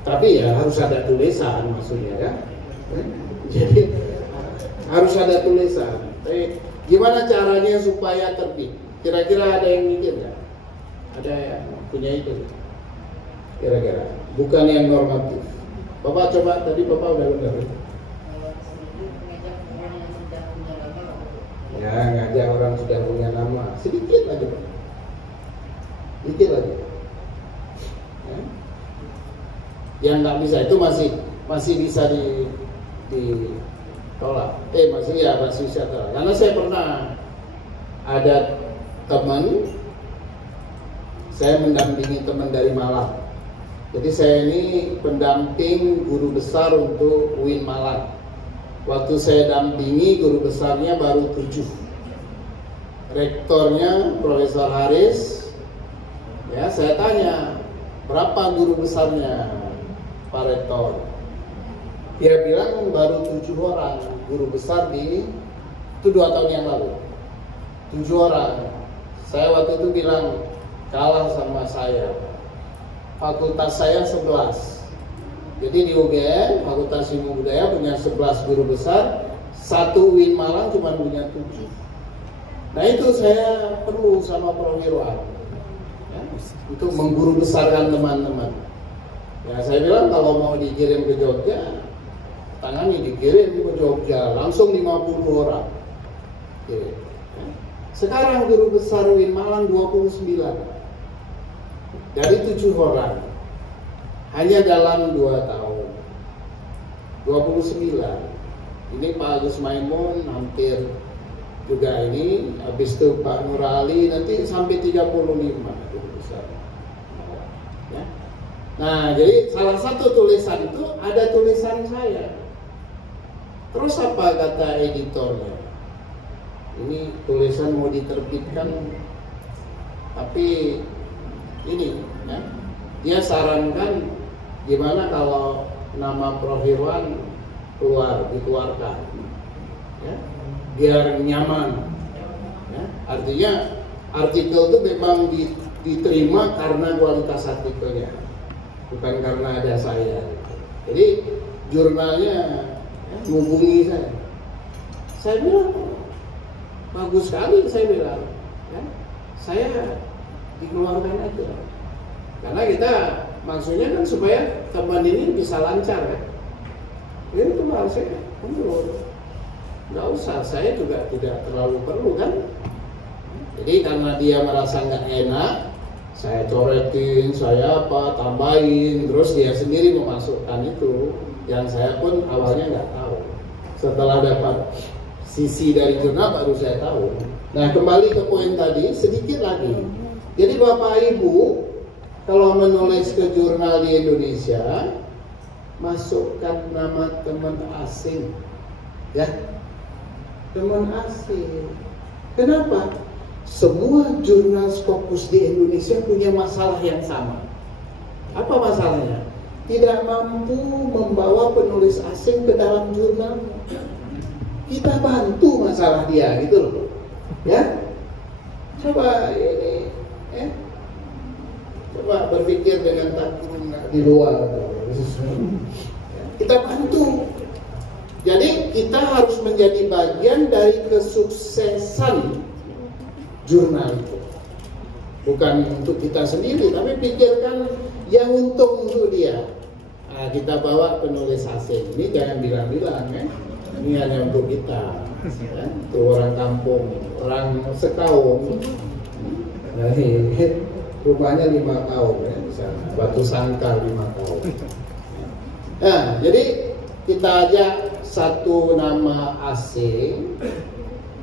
Tapi ya harus ada tulisan maksudnya ya. Jadi harus ada tulisan. Tapi gimana caranya supaya terbit? Kira-kira ada yang mikir nggak? Ada yang punya itu? Kira-kira? Bukan yang normatif. Bapak coba tadi Bapak udah dengar. Ya, ngajak orang sudah punya nama, sedikit aja, Pak. Sedikit lagi. Ya. Yang nggak bisa itu masih bisa ditolak. Masih bisa tolak. Karena saya pernah ada teman, saya mendampingi teman dari Malang. Jadi saya ini pendamping guru besar untuk UIN Malang. Waktu saya dampingi guru besarnya baru 7. Rektornya Profesor Haris. Ya, saya tanya, berapa guru besarnya Pak Rektor? Dia bilang baru 7 orang guru besar itu 2 tahun yang lalu. 7 orang. Saya waktu itu bilang kalah sama saya. Fakultas saya 11. Jadi di UGM, Fakultas Ilmu Budaya punya 11 guru besar, 1 UIN Malang cuma punya 7. Nah itu saya perlu sama Prof. Irwan ya, untuk mengguru besarkan teman-teman. Ya saya bilang kalau mau dikirim ke Jogja, tangannya dikirim ke Jogja, langsung 50 orang. Oke. Sekarang guru besar UIN Malang 29 dari 7 orang, hanya dalam 2 tahun 29. Ini Pak Agus Maimun hampir juga ini, habis itu Pak Nur Ali, nanti sampai 35 guru besar. Ya. Nah, jadi salah satu tulisan itu ada tulisan saya. Terus apa kata editornya? Ini tulisan mau diterbitkan, tapi ini ya, dia sarankan gimana kalau nama Prof. Irwan dikeluarkan, ya, biar nyaman. Ya. Artinya artikel itu memang diterima karena kualitas artikelnya, bukan karena ada saya. Jadi jurnalnya menghubungi saya. Saya bilang bagus sekali, saya bilang, ya, saya dikeluarkan aja. Karena kita maksudnya kan supaya teman ini bisa lancar, ya. Ini tuh saya mundur. Nggak usah, saya juga tidak terlalu perlu kan. Jadi karena dia merasa nggak enak, saya coretin, saya tambahin, terus dia sendiri memasukkan itu. Yang saya pun awalnya nggak tahu. Setelah dapat sisi dari jurnal baru saya tahu. Nah, kembali ke poin tadi sedikit lagi. Jadi Bapak Ibu kalau menulis ke jurnal di Indonesia, masukkan nama teman asing, ya, teman asing. Kenapa? Semua jurnal Scopus di Indonesia punya masalah yang sama. Apa masalahnya? Tidak mampu membawa penulis asing ke dalam jurnal. Kita bantu masalah dia, gitu loh. Ya, coba ini, ya, coba berpikir dengan takrung di luar. Kita bantu. Jadi kita harus menjadi bagian dari kesuksesan jurnal itu. Bukan untuk kita sendiri, tapi pikirkan yang untung untuk dia. Nah, kita bawa penulis asing. Ini jangan bilang-bilang, ya. Ini hanya untuk kita, ya. Untuk orang kampung, orang sekaum. Nah, ini rumahnya 5 kaum, ya, misalnya Batu Sangkar 5 kaum. Nah, jadi kita ajak satu nama asing,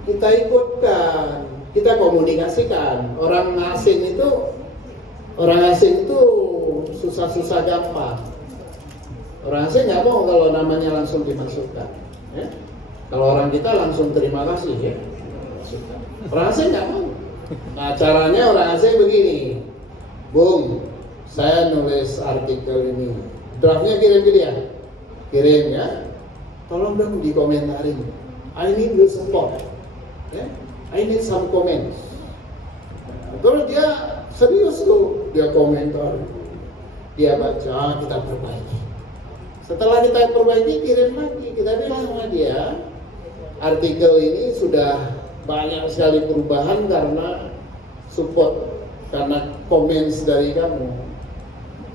kita ikutkan, kita komunikasikan. Orang asing itu susah-susah gampang. Orang asing nggak mau kalau namanya langsung dimasukkan. Ya? Kalau orang kita langsung terima kasih, ya. Masukkan. Orang asing nggak mau. Nah, caranya orang asing begini, Bung, saya nulis artikel ini, draftnya kirim ke dia, kirim, ya. Tolong dong dikomentarin. I need your support. Ya? I need some comments. Terus dia serius tuh, dia komentar, dia baca, kita perbaiki. Setelah kita perbaiki, kirim lagi. Kita bilang sama dia, artikel ini sudah banyak sekali perubahan karena support, karena comments dari kamu.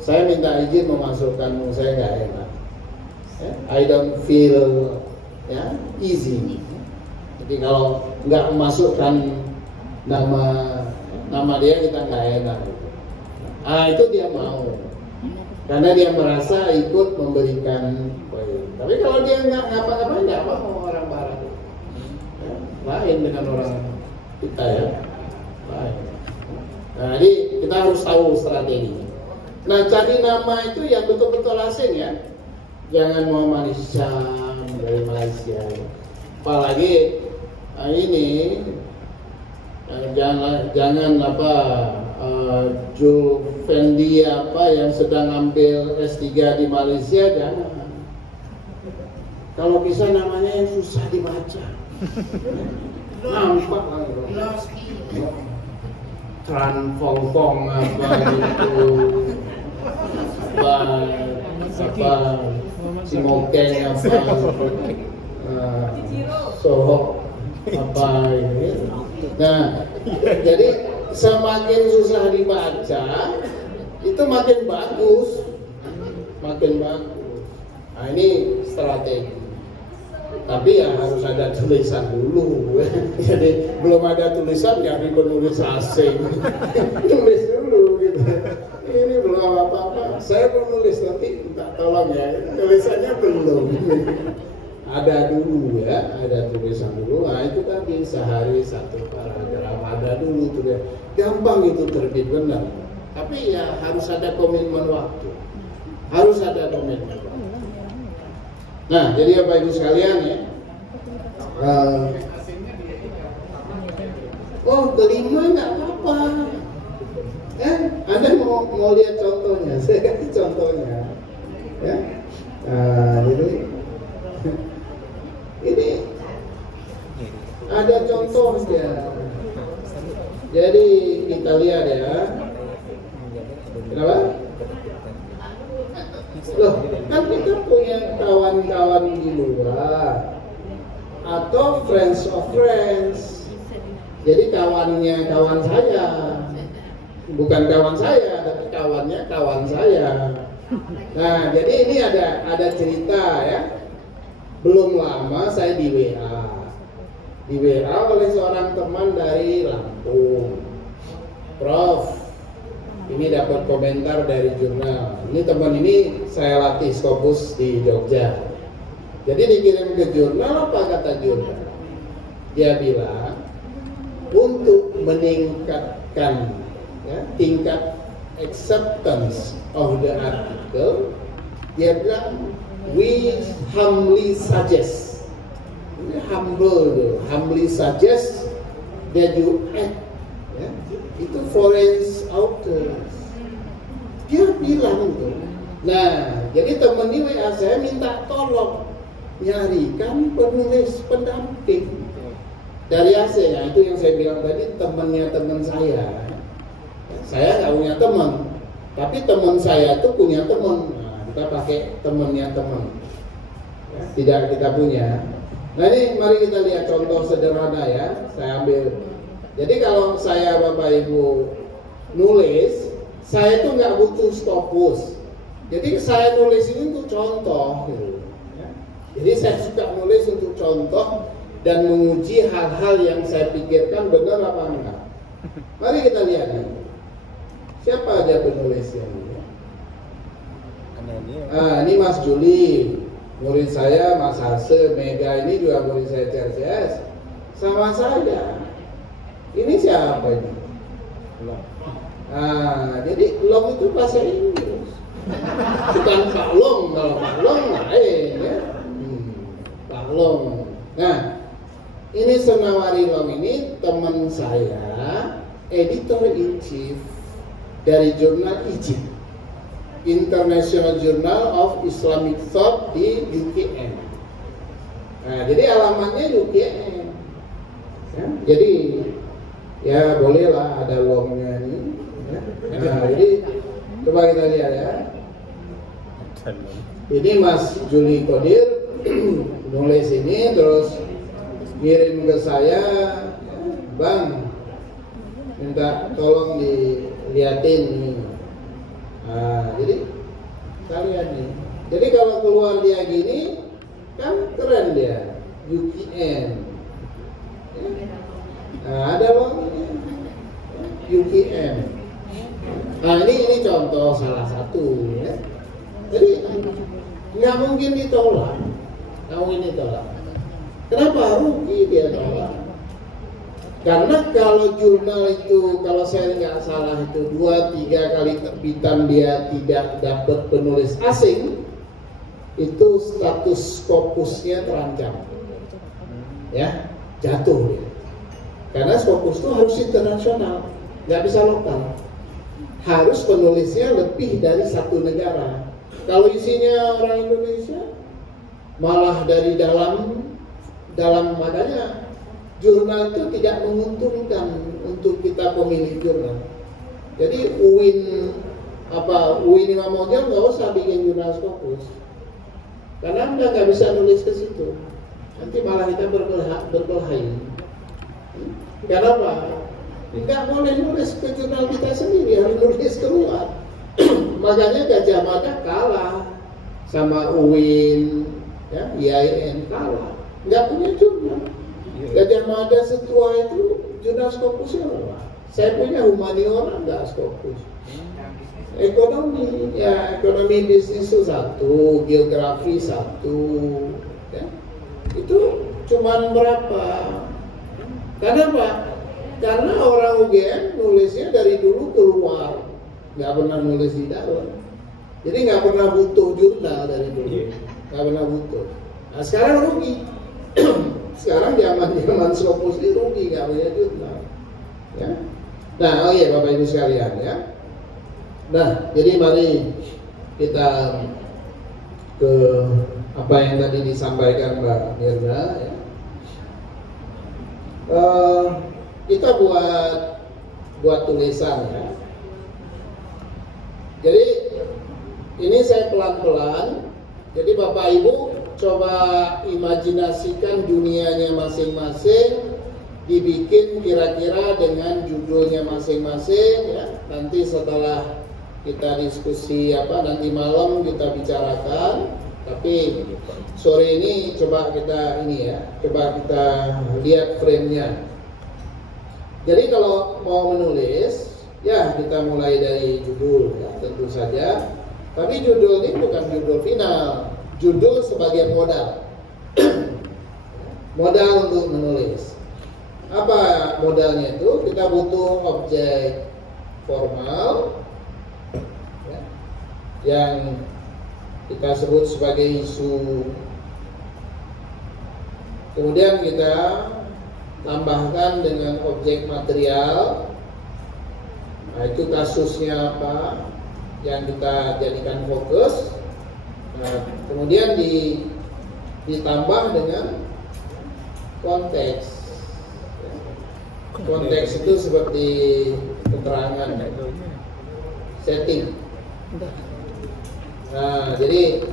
Saya minta izin memasukkanmu, saya nggak enak. I don't feel, ya, easy. Jadi kalau nggak memasukkan nama dia, kita nggak enak. Ah, itu dia mau, karena dia merasa ikut memberikan poin. Tapi kalau dia nggak ngapa-ngapain, nggak mau orang barat. Ya, lain dengan orang kita, ya, lain. Nah, jadi kita harus tahu strategi. Nah, cari nama itu yang betul-betul asing, ya. Jangan Muhammad Hisham dari Malaysia. Apalagi ini jangan apa Julfendi apa yang sedang ambil S3 di Malaysia, jangan. Kalau bisa namanya yang susah dibaca. Nampak Tran Fong Fong apa gitu, apa Simokeng apa Sohok apa ini. Nah, jadi semakin susah dibaca itu makin bagus, makin bagus. Nah, ini strategi. Tapi ya harus ada tulisan dulu. Jadi belum ada tulisan ya penulis asing. Tulis dulu gitu. Ini belum apa-apa. Saya penulis nanti minta tolong ya. Tulisannya belum. Ada dulu ya, ada tulisan dulu. Nah itu tadi sehari satu paragraf ada dulu tuh ya. Gampang itu terbit benar. Tapi ya harus ada komitmen waktu. Harus ada komitmen waktu. Nah, jadi Bapak Ibu sekalian ya. Kelima nggak apa-apa. Anda mau lihat contohnya? Saya kasih contohnya. Ya. Jadi ini ada contohnya. Jadi kita lihat ya. Kenapa? Loh, kan kita punya kawan-kawan di luar atau friends of friends. Jadi kawannya kawan saya, bukan kawan saya, tapi kawannya kawan saya. Nah, jadi ini ada cerita ya. Belum lama saya di WA oleh seorang teman dari Lampung. Prof, ini dapat komentar dari jurnal. Ini teman ini saya latih Scopus di Jogja. Jadi dikirim ke jurnal, apa kata jurnal? Dia bilang untuk meningkatkan ya, tingkat acceptance of the article, dia bilang we humbly suggest, humbly suggest that you add ya, itu foreign authors. Dia bilang tuh. Nah, jadi temen ini WA saya minta tolong nyarikan penulis pendamping dari AC. Nah, itu yang saya bilang tadi, temennya teman saya. Saya nggak punya teman, tapi teman saya tuh punya teman. Nah, kita pakai temennya teman. Ya, tidak kita punya. Nah ini mari kita lihat contoh sederhana ya. Saya ambil. Jadi kalau saya Bapak Ibu nulis, saya tuh nggak butuh Scopus. Jadi saya nulis ini untuk contoh. Gitu. Ya. Jadi saya suka nulis untuk contoh dan menguji hal-hal yang saya pikirkan benar apa enggak. Mari kita lihat nih. Siapa aja penulisnya? Ini Mas Juli, murid saya, Mas Hase, Mega ini juga murid saya CRCS. Sama saya. Ini siapa ini? Jadi long itu bahasa Inggris. Bukan Pak Long, kalau Pak Long lain ya. Pak Long. Nah, ini Senawari Long ini teman saya, editor in chief dari jurnal IJIP, International Journal of Islamic Thought di UKM. Nah, jadi alamatnya UKM. Ya, jadi ya bolehlah ada longnya ini. Ya. Nah, jadi coba kita lihat ya. Ini Mas Juli Kodir nulis ini terus ngirim ke saya, Bang, minta tolong diliatin nih. Nah, jadi kita lihat nih. Jadi kalau keluar dia gini, kan keren dia, UKM. Nah, ada loh UKM. Nah ini contoh salah satu ya. Jadi nggak mungkin ditolak, nggak mungkin ditolak. Kenapa rugi dia tolak? Karena kalau jurnal itu, kalau saya nggak salah itu 2-3 kali terbitan dia tidak dapat penulis asing, itu status Scopusnya terancam, ya jatuh dia. Karena Scopus itu harus internasional, nggak bisa lokal. Harus penulisnya lebih dari satu negara. Kalau isinya orang Indonesia, malah dari dalam makanya jurnal itu tidak menguntungkan untuk kita pemilik jurnal. Jadi UIN Imam Model nggak usah bikin jurnal Scopus, karena Anda nggak bisa nulis ke situ. Nanti malah kita berkelahi. Kenapa? Nggak boleh nulis ke jurnal kita sendiri, harus nulis keluar. Makanya Gajah Mada kalah sama UIN, ya, IAIN kalah. nggak punya jurnal. Gajah Mada setua itu jurnal Scopusnya apa? Saya punya humaniora nggak Scopus. Ekonomi, ya ekonomi bisnis itu satu, geografi satu, ya. Itu cuman berapa? Karena apa? Karena orang UGM nulisnya dari dulu keluar, nggak pernah nulis di dalam. Jadi nggak pernah butuh jurnal dari dulu, nggak pernah butuh. Nah sekarang rugi. Sekarang zaman Scopus itu rugi, nggak punya jurnal. Ya. Nah, oh iya Bapak Ibu sekalian ya. Nah, jadi mari kita ke apa yang tadi disampaikan Mbak Mirna ya. Kita buat tulisan ya. Jadi ini saya pelan-pelan. Jadi Bapak Ibu coba imajinasikan dunianya masing-masing, dibikin kira-kira dengan judulnya masing-masing ya. Nanti setelah kita diskusi nanti malam kita bicarakan. Tapi sore ini coba kita lihat frame-nya. Jadi kalau mau menulis ya kita mulai dari judul ya, tentu saja. Tapi judul ini bukan judul final, judul sebagai modal. Modal untuk menulis. Apa modalnya itu? Kita butuh objek formal ya, yang kita sebut sebagai isu. Kemudian kita tambahkan dengan objek material. Nah, itu kasusnya apa yang kita jadikan fokus. Nah, kemudian ditambah dengan konteks. Konteks itu seperti keterangan, setting. Nah, jadi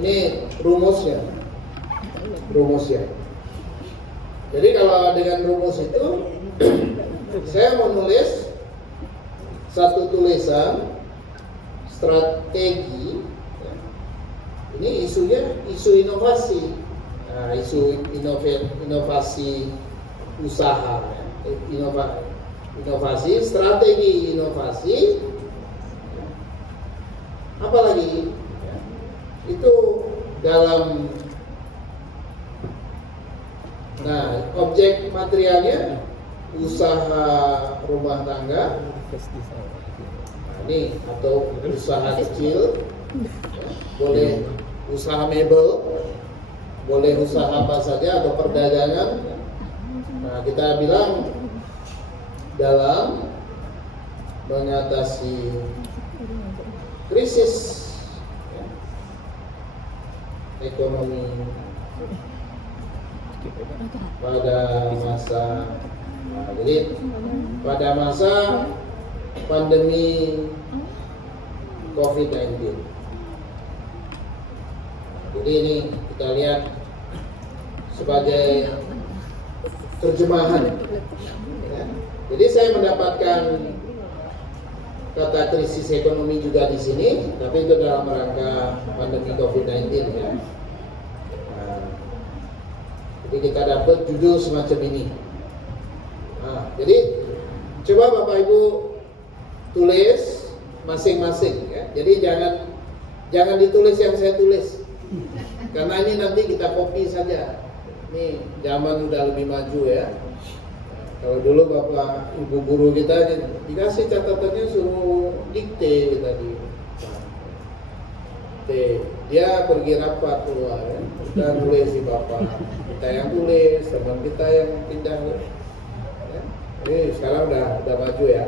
ini rumusnya. Jadi kalau dengan rumus itu saya menulis satu tulisan strategi. Ini isunya isu inovasi. Nah, isu inovasi usaha, inovasi, strategi inovasi, apalagi itu dalam. Nah, objek materialnya usaha rumah tangga, nah, ini atau usaha kecil, boleh usaha mebel, boleh usaha apa saja atau perdagangan. Nah, kita bilang dalam mengatasi krisis ekonomi pada masa, jadi pada masa pandemi COVID-19. Jadi ini kita lihat sebagai terjemahan. Ya. Jadi saya mendapatkan kata krisis ekonomi juga di sini, tapi itu dalam rangka pandemi COVID-19 ya. Nah, jadi kita dapat judul semacam ini. Nah, jadi coba Bapak Ibu tulis masing-masing ya. Jadi jangan ditulis yang saya tulis, karena ini nanti kita copy saja. Ini zaman udah lebih maju ya. Kalau dulu Bapak Ibu guru kita dikasih catatannya suruh dikte tadi. Dia pergi rapat keluar ya. Kita tulis si Bapak. Kita yang tulis, teman kita yang pindah. Ya. Ini sekarang udah maju ya.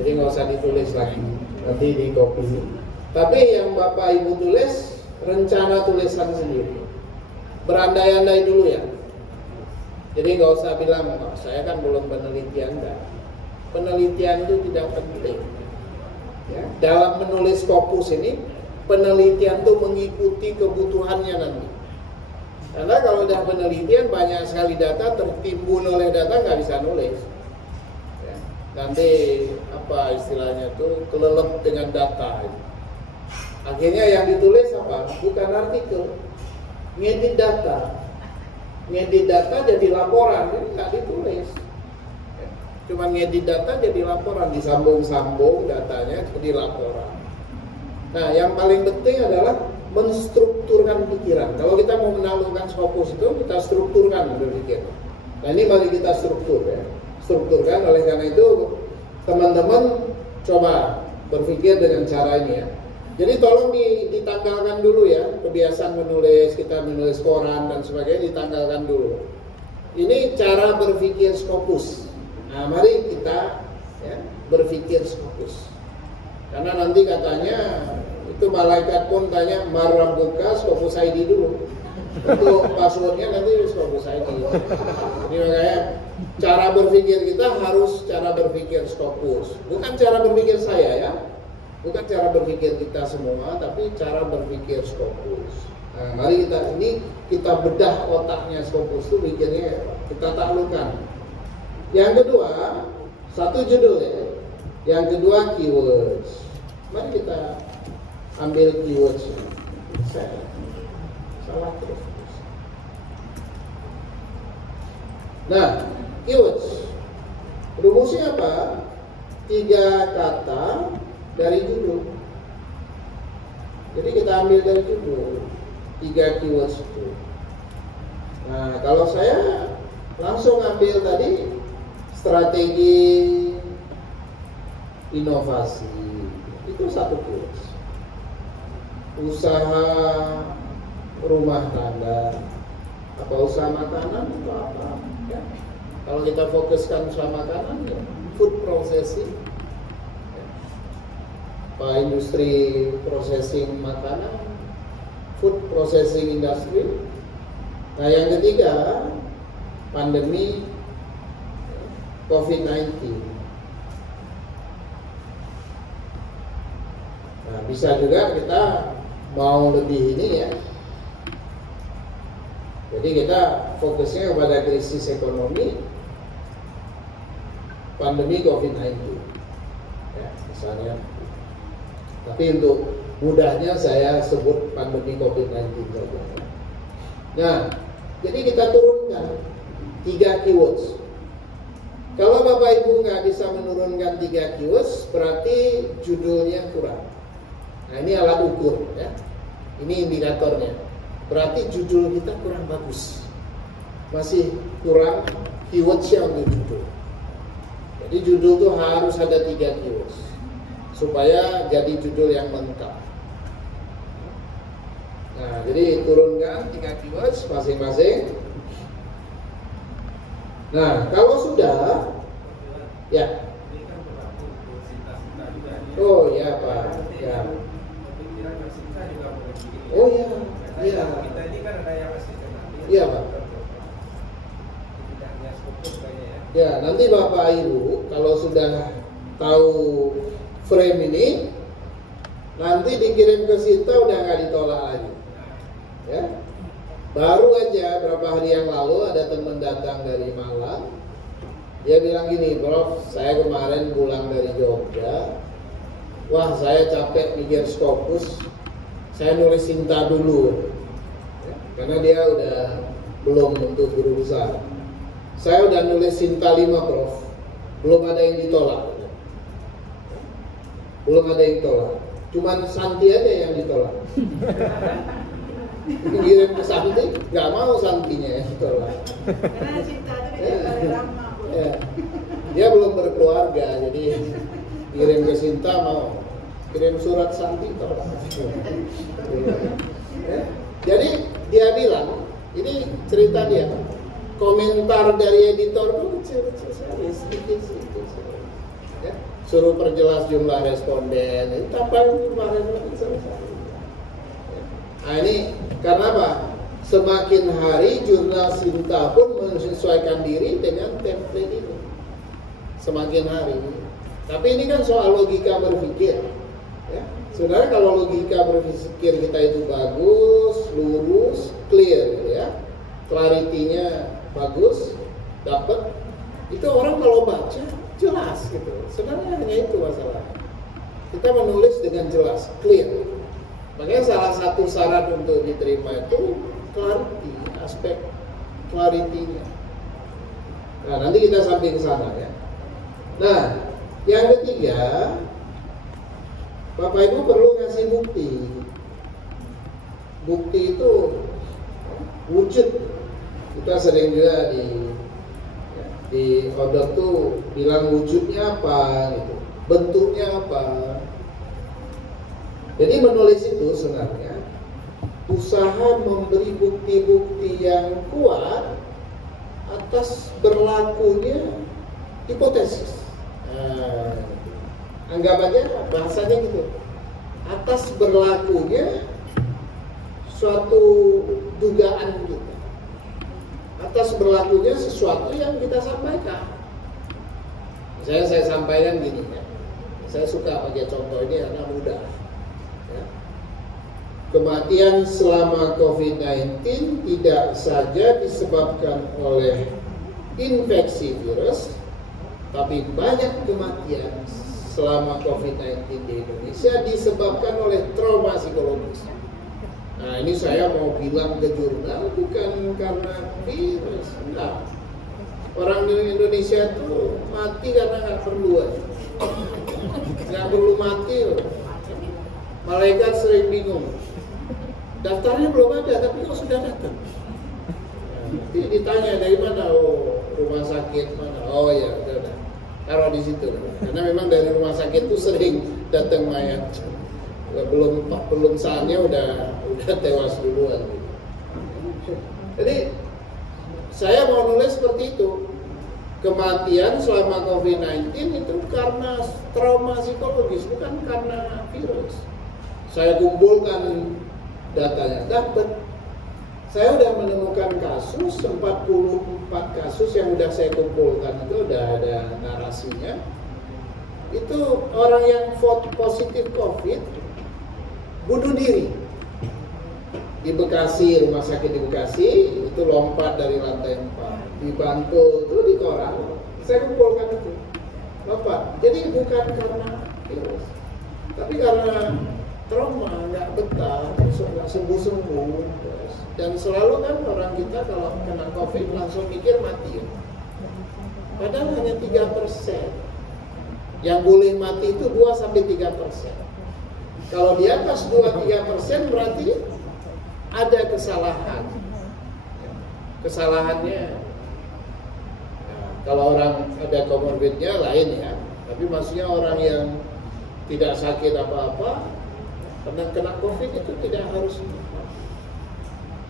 Jadi nggak usah ditulis lagi. Nanti di copy. Tapi yang Bapak Ibu tulis rencana tulisan sendiri. Berandai-andai dulu ya. Jadi nggak usah bilang, oh, saya kan belum penelitian. Enggak. Penelitian itu tidak penting. Ya. Dalam menulis Scopus ini, penelitian itu mengikuti kebutuhannya nanti. Karena kalau udah penelitian banyak sekali data tertimbun oleh data nggak bisa nulis. Ya. Nanti apa istilahnya tuh kelelep dengan data. Akhirnya yang ditulis apa? Bukan artikel. Ngedit data. ngedit data jadi laporan, ini nggak ditulis. Cuma ngedit data jadi laporan, disambung-sambung datanya jadi laporan. Nah, yang paling penting adalah menstrukturkan pikiran. Kalau kita mau menaklukkan Scopus itu, kita strukturkan berpikir. Nah, ini mari kita struktur ya. Strukturkan, oleh karena itu teman-teman coba berpikir dengan cara ini ya. Jadi tolong ditanggalkan dulu ya, kebiasaan menulis, kita menulis koran dan sebagainya ditanggalkan dulu. Ini cara berpikir Scopus. Nah, mari kita ya, berpikir Scopus. Karena nanti katanya itu malaikat pun tanya marabbuka Scopus ID dulu. Untuk passwordnya nanti Scopus ID. Jadi makanya cara berpikir kita harus cara berpikir Scopus. Bukan cara berpikir saya ya. Bukan cara berpikir kita semua, tapi cara berpikir Scopus. Nah, mari kita bedah otaknya Scopus itu pikirnya kita taklukkan. Yang kedua, satu judul ya. Yang kedua keywords. Mari kita ambil keywords. Salah terus. Nah, keywords. Rumusnya apa? 3 kata dari judul. Jadi kita ambil dari judul 3 keywords itu. Nah, kalau saya langsung ambil tadi strategi inovasi itu 1 keywords. Usaha rumah tangga, apa usaha makanan atau apa ya. Kalau kita fokuskan usaha makanan ya, food processing ya. Apa industri processing makanan, food processing industry. Nah, yang ketiga pandemi COVID-19. Nah, bisa juga kita mau lebih ini ya. Jadi kita fokusnya kepada krisis ekonomi, pandemi COVID-19. Ya, misalnya. Tapi untuk mudahnya saya sebut pandemi COVID-19 saja. Nah, jadi kita turunkan 3 keywords. Kalau Bapak Ibu nggak bisa menurunkan 3 keywords, berarti judulnya kurang. Nah, ini alat ukur ya. Ini indikatornya. Berarti judul kita kurang bagus. Masih kurang keywordsnya untuk judul. Jadi judul itu harus ada 3 keywords supaya jadi judul yang lengkap. Nah, jadi turunkan 3 keywords masing-masing. Nah, kalau sudah, ya. Oh ya Pak, ya. Oh ya, iya. Iya Pak. Ya, nanti Bapak Ibu kalau sudah tahu frame ini, nanti dikirim ke Sinta udah nggak ditolak lagi. Ya. Baru aja berapa hari yang lalu ada teman datang dari Malang. Dia bilang gini, Prof, saya kemarin pulang dari Jogja. Wah, saya capek mikir Scopus. Saya nulis Sinta dulu. Ya, karena dia udah belum untuk guru besar. Saya udah nulis Sinta 5, Prof. Belum ada yang ditolak. Belum ada yang ditolak. Cuman Santi aja yang ditolak. Kirim ke Santi, nggak mau Santinya yang ditolak. Karena Sinta itu dari lama. Ya. Dia belum berkeluarga, jadi kirim ke Sinta mau. Kirim surat Santi tolak. Ya. Jadi dia bilang, ini cerita dia, komentar dari editor itu kecil-kecil, sedikit-sedikit. Ya. Suruh perjelas jumlah responden, ini tambahin kemarin selesai. Nah, ini karena apa? Semakin hari jurnal Sinta pun menyesuaikan diri dengan template ini. Semakin hari. Tapi ini kan soal logika berpikir. Ya. Sebenarnya kalau logika berpikir kita itu bagus, lurus, clear, gitu ya, clarity-nya bagus, dapat, itu orang kalau baca jelas gitu. Sebenarnya hanya itu masalahnya. Kita menulis dengan jelas, clear. Makanya salah satu syarat untuk diterima itu clarity, aspek clarity-nya. Nah, nanti kita sampai ke sana ya. Nah, yang ketiga, Bapak Ibu perlu ngasih bukti. Bukti itu wujud. Kita sering juga di order tuh bilang wujudnya apa gitu, bentuknya apa. Jadi menulis itu sebenarnya usaha memberi bukti-bukti yang kuat atas berlakunya hipotesis. Anggap aja bahasanya gitu, atas berlakunya suatu dugaan kita, atas berlakunya sesuatu yang kita sampaikan. Misalnya saya sampaikan gini ya, saya suka pakai contoh ini karena mudah ya. Kematian selama COVID-19 tidak saja disebabkan oleh infeksi virus, tapi banyak kematian selama COVID-19 di Indonesia disebabkan oleh trauma psikologis. Nah, ini saya mau bilang ke jurnal bukan karena virus, enggak. Orang di Indonesia itu mati karena nggak perlu aja. Nggak perlu mati loh. Malaikat sering bingung. Daftarnya belum ada, tapi kok sudah datang? Nah, ditanya dari mana? Oh, rumah sakit mana? Oh ya, udah. Taruh di situ. Karena memang dari rumah sakit itu sering datang mayat. Belum saatnya udah tewas duluan. Jadi saya mau nulis seperti itu. Kematian selama COVID-19 itu karena trauma psikologis, bukan karena virus. Saya kumpulkan datanya, dapat. Saya udah menemukan kasus 44 kasus yang udah saya kumpulkan, itu udah ada narasinya. Itu orang yang positif COVID bunuh diri di Bekasi, rumah sakit di Bekasi itu lompat dari lantai 4 di Bantul, itu di koran saya kumpulkan itu lompat. Jadi bukan karena virus, tapi karena trauma, nggak betah, nggak sembuh-sembuh. Dan selalu kan orang kita kalau kena COVID langsung mikir mati. Padahal hanya 3%. Yang boleh mati itu 2-3%. Kalau di atas 2-3% berarti ada kesalahan. Kesalahannya, nah, kalau orang ada komorbidnya lain ya. Tapi maksudnya orang yang tidak sakit apa-apa, kena COVID itu tidak harus.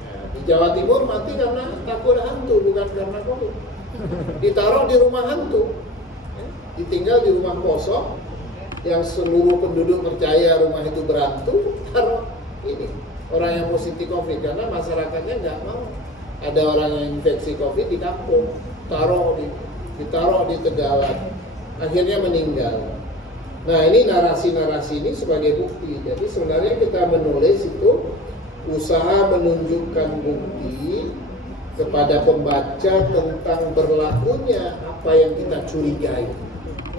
Nah, di Jawa Timur mati karena takut hantu, bukan karena COVID. Ditaruh di rumah hantu, ditinggal di rumah kosong, yang seluruh penduduk percaya rumah itu berhantu, taruh ini orang yang positif COVID karena masyarakatnya nggak mau ada orang yang infeksi COVID di kampung, ditaruh di Tegalan, akhirnya meninggal. Nah, ini narasi-narasi ini sebagai bukti. Jadi sebenarnya kita menulis itu usaha menunjukkan bukti kepada pembaca tentang berlakunya apa yang kita curigai.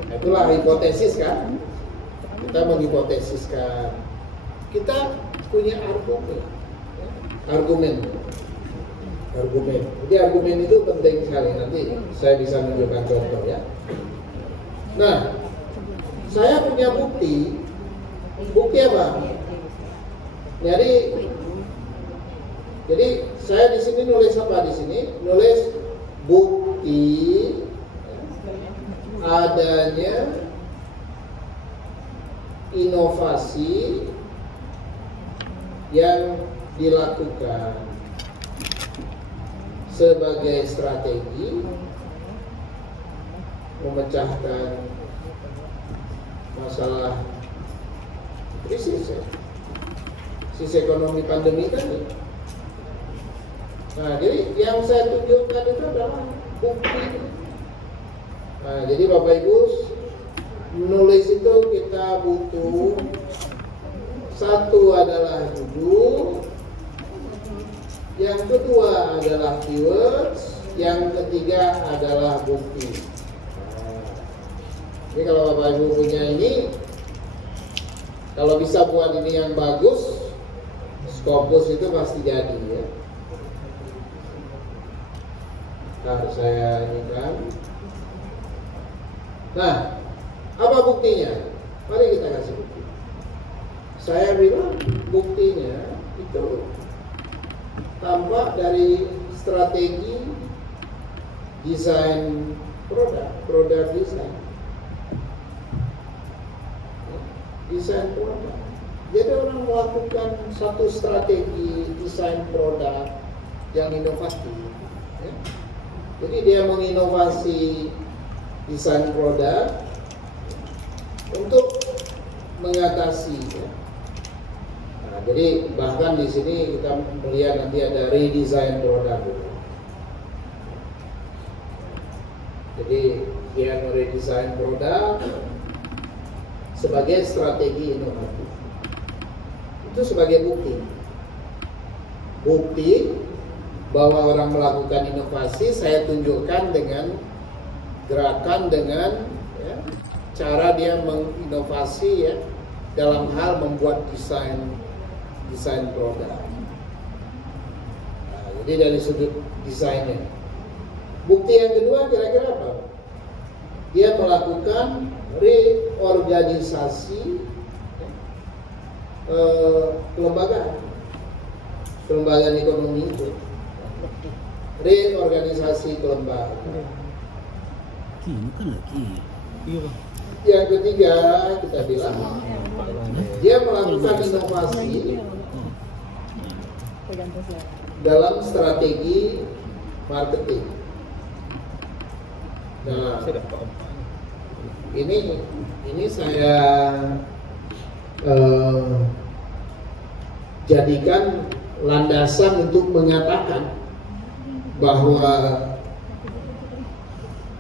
Nah, itulah hipotesis kan? Kita menghipotesiskan. Kita punya argumen. Jadi argumen itu penting sekali. Nanti saya bisa menunjukkan contoh ya. Nah, saya punya bukti apa? Jadi saya di sini nulis apa di sini? Nulis bukti adanya inovasi yang dilakukan sebagai strategi memecahkan masalah krisis ekonomi pandemi tadi. Nah, jadi yang saya tunjukkan itu adalah bukti. Nah, jadi Bapak Ibu menulis itu kita butuh satu adalah judul, yang kedua adalah keywords, yang ketiga adalah bukti. Jadi kalau Bapak Ibu punya ini, kalau bisa buat ini yang bagus, Scopus itu pasti jadi ya. saya ini kan. Nah, apa buktinya? Mari kita kasih bukti. Saya bilang buktinya itu tampak dari strategi desain produk desain produk. Jadi orang melakukan satu strategi desain produk yang inovatif. Ya. Jadi dia menginovasi desain produk untuk mengatasi. Ya. Nah, jadi bahkan di sini kita melihat nanti ada redesign produk. Jadi dia meredesain produk sebagai strategi inovatif. Itu sebagai bukti bahwa orang melakukan inovasi. Saya tunjukkan dengan gerakan, dengan ya, cara dia menginovasi ya, dalam hal membuat desain produk. Nah, jadi dari sudut desainnya. Bukti yang kedua kira-kira apa? Dia melakukan reorganisasi kelembagaan ekonomi itu, reorganisasi kelembagaan. Yang ketiga kita bilang dia melakukan inovasi dalam strategi marketing. Nah, ini saya jadikan landasan untuk mengatakan bahwa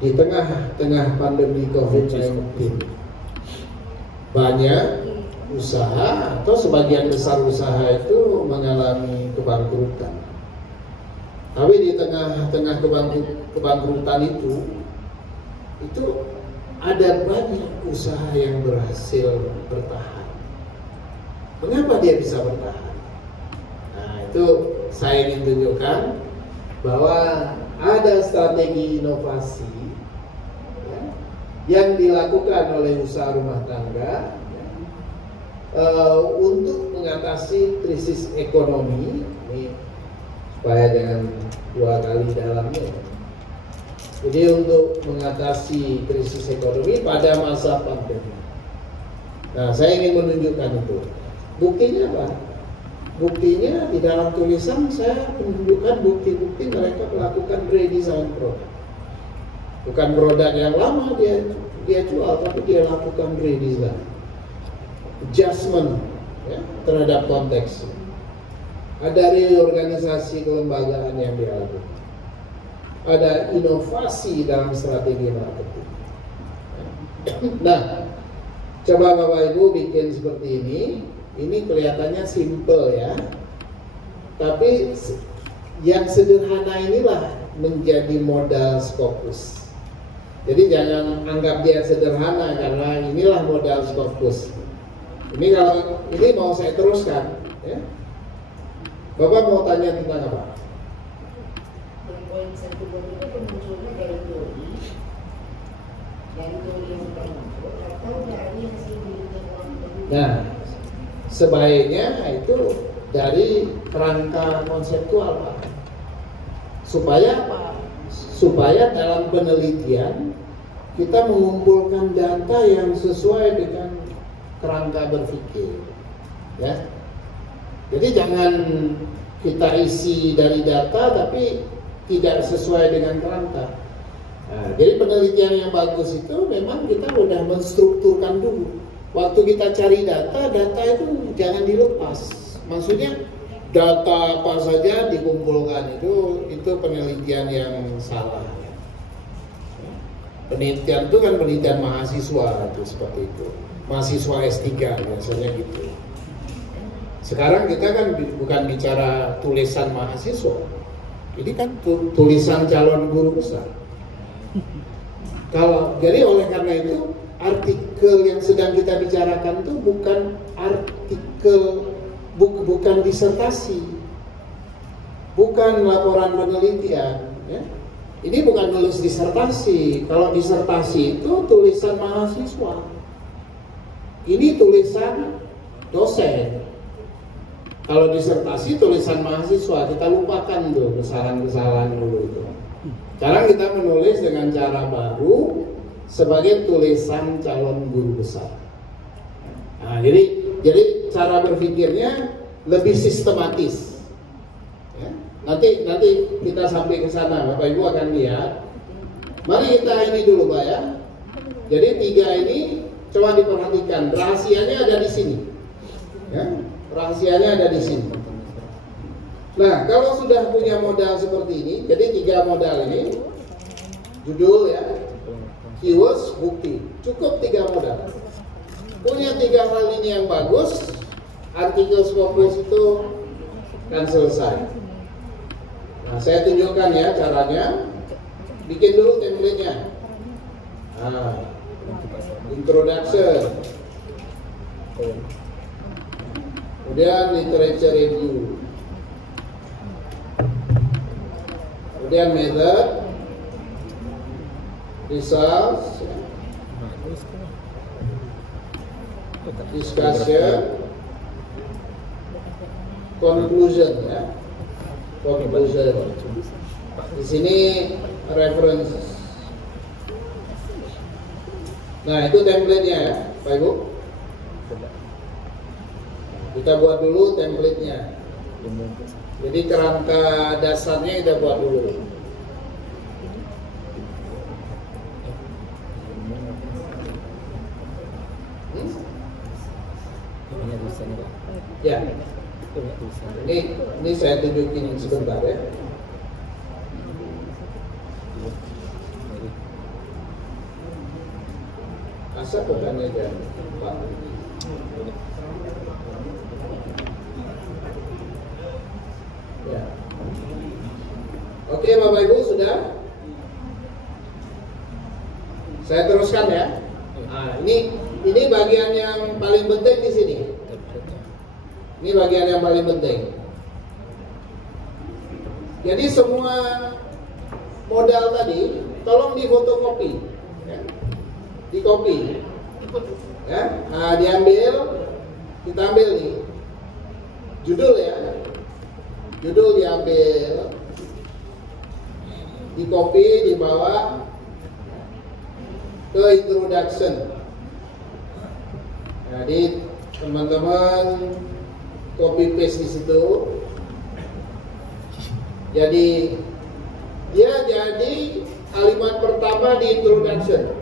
di tengah pandemi COVID-19 banyak usaha atau sebagian besar usaha itu mengalami kebangkrutan. Tapi di tengah kebangkrutan itu ada banyak usaha yang berhasil bertahan. Mengapa dia bisa bertahan? Nah, itu saya ingin tunjukkan bahwa ada strategi inovasi ya, yang dilakukan oleh usaha rumah tangga ya, untuk mengatasi krisis ekonomi ini, supaya jangan dua kali dalamnya. Jadi untuk mengatasi krisis ekonomi pada masa pandemi. Nah, saya ingin menunjukkan itu. Buktinya apa? Buktinya di dalam tulisan saya menunjukkan bukti-bukti mereka melakukan redesign produk. Bukan produk yang lama dia jual, tapi dia lakukan redesign, adjustment ya, terhadap konteks. Ada reorganisasi kelembagaan yang dia lakukan. Ada inovasi dalam strategi marketing. Nah, coba Bapak Ibu bikin seperti ini. Ini kelihatannya simple ya, tapi yang sederhana inilah menjadi modal Scopus. Jadi jangan anggap dia sederhana karena inilah modal Scopus. Ini kalau ini mau saya teruskan, ya. Bapak mau tanya tentang apa? Poin 1 itu pemunculnya dari teori yang termasuk atau dari hasil penelitian. Nah, sebaiknya itu dari kerangka konseptual, Pak. Supaya dalam penelitian kita mengumpulkan data yang sesuai dengan kerangka berpikir. Ya. Jadi jangan kita isi dari data tapi tidak sesuai dengan kerangka. Nah, jadi penelitian yang bagus itu memang kita sudah menstrukturkan dulu. Waktu kita cari data itu jangan dilepas. Maksudnya data apa saja dikumpulkan itu penelitian yang salah. Penelitian itu kan penelitian mahasiswa itu seperti itu. Mahasiswa S3 biasanya gitu. Sekarang kita kan bukan bicara tulisan mahasiswa. Ini kan tulisan calon guru besar. Jadi oleh karena itu artikel yang sedang kita bicarakan itu bukan artikel, bukan disertasi, bukan laporan penelitian, ya. Ini bukan nulis disertasi. Kalau disertasi itu tulisan mahasiswa. Ini tulisan dosen. Kalau disertasi tulisan mahasiswa, kita lupakan tuh kesalahan-kesalahan dulu itu. Sekarang kita menulis dengan cara baru sebagai tulisan calon guru besar. Nah, jadi cara berpikirnya lebih sistematis. Ya. Nanti kita sampai ke sana, Bapak Ibu akan lihat. Mari kita ini dulu, Pak ya. Jadi 3 ini coba diperhatikan, rahasianya ada di sini. Ya, rahasianya ada di sini. Nah, kalau sudah punya modal seperti ini, jadi 3 modal ini, judul ya, keywords, bukti, cukup 3 modal. Punya 3 hal ini yang bagus, artikel Scopus itu kan selesai. Nah, saya tunjukkan ya caranya. Bikin dulu template-nya. Nah, introduction, kemudian literature review, kemudian method, results, discussion, conclusion ya. Conclusion. Di sini references. Nah, itu template-nya ya, Pak Ibu. Kita buat dulu template-nya. Jadi kerangka dasarnya kita buat dulu. Ya. Ini saya tunjukin sebentar ya. Asap bukan aja, Pak. Ya. Oke, Bapak Ibu sudah. Saya teruskan ya. Nah, ini bagian yang paling penting di sini. Ini bagian yang paling penting. Jadi semua modal tadi tolong difotokopi, ya. Dikopi, ya. Nah, diambil, kita ambil nih judul ya, judul diambil, dikopi, dibawa ke introduction. Jadi teman-teman copy paste di situ. Jadi dia jadi kalimat pertama di introduction.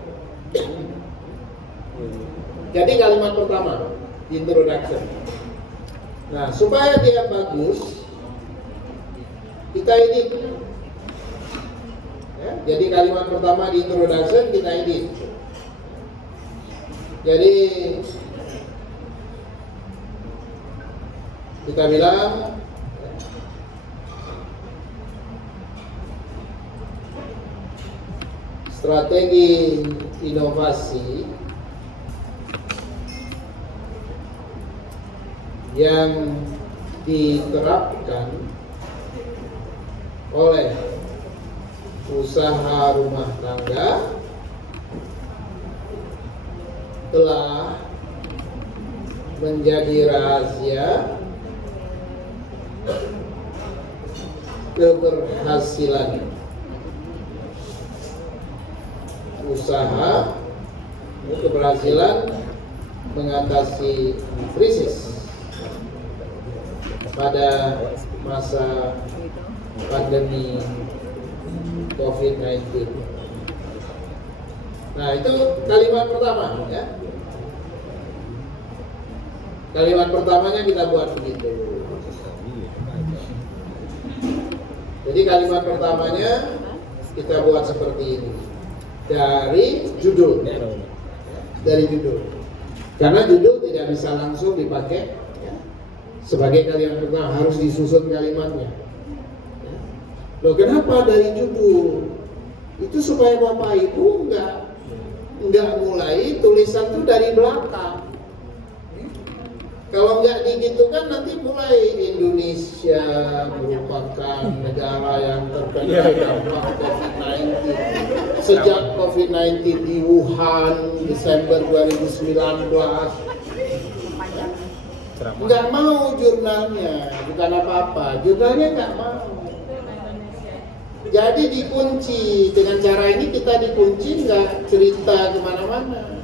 Jadi kalimat pertama di introduction. Nah, supaya dia bagus, kita edit. Ya, jadi kalimat pertama di introduction kita edit. Jadi kita bilang strategi inovasi yang diterapkan oleh usaha rumah tangga telah menjadi rahasia keberhasilan usaha, keberhasilan mengatasi krisis pada masa pandemi COVID-19. Nah, itu kalimat pertama ya. Kalimat pertamanya kita buat begitu. Jadi kalimat pertamanya kita buat seperti ini. Dari judul. Dari judul. Karena judul tidak bisa langsung dipakai ya, sebagai kalimat pertama, harus disusun kalimatnya. Ya. Loh, kenapa dari judul? Itu supaya Bapak Ibu enggak mulai tulisan itu dari belakang. Kalau nggak gitu kan nanti mulai Indonesia merupakan negara yang terkena dampak COVID-19 sejak COVID-19 di Wuhan Desember 2019 nggak mau jurnalnya, bukan apa-apa, jurnalnya nggak mau. Jadi dikunci, dengan cara ini kita dikunci, nggak cerita kemana-mana.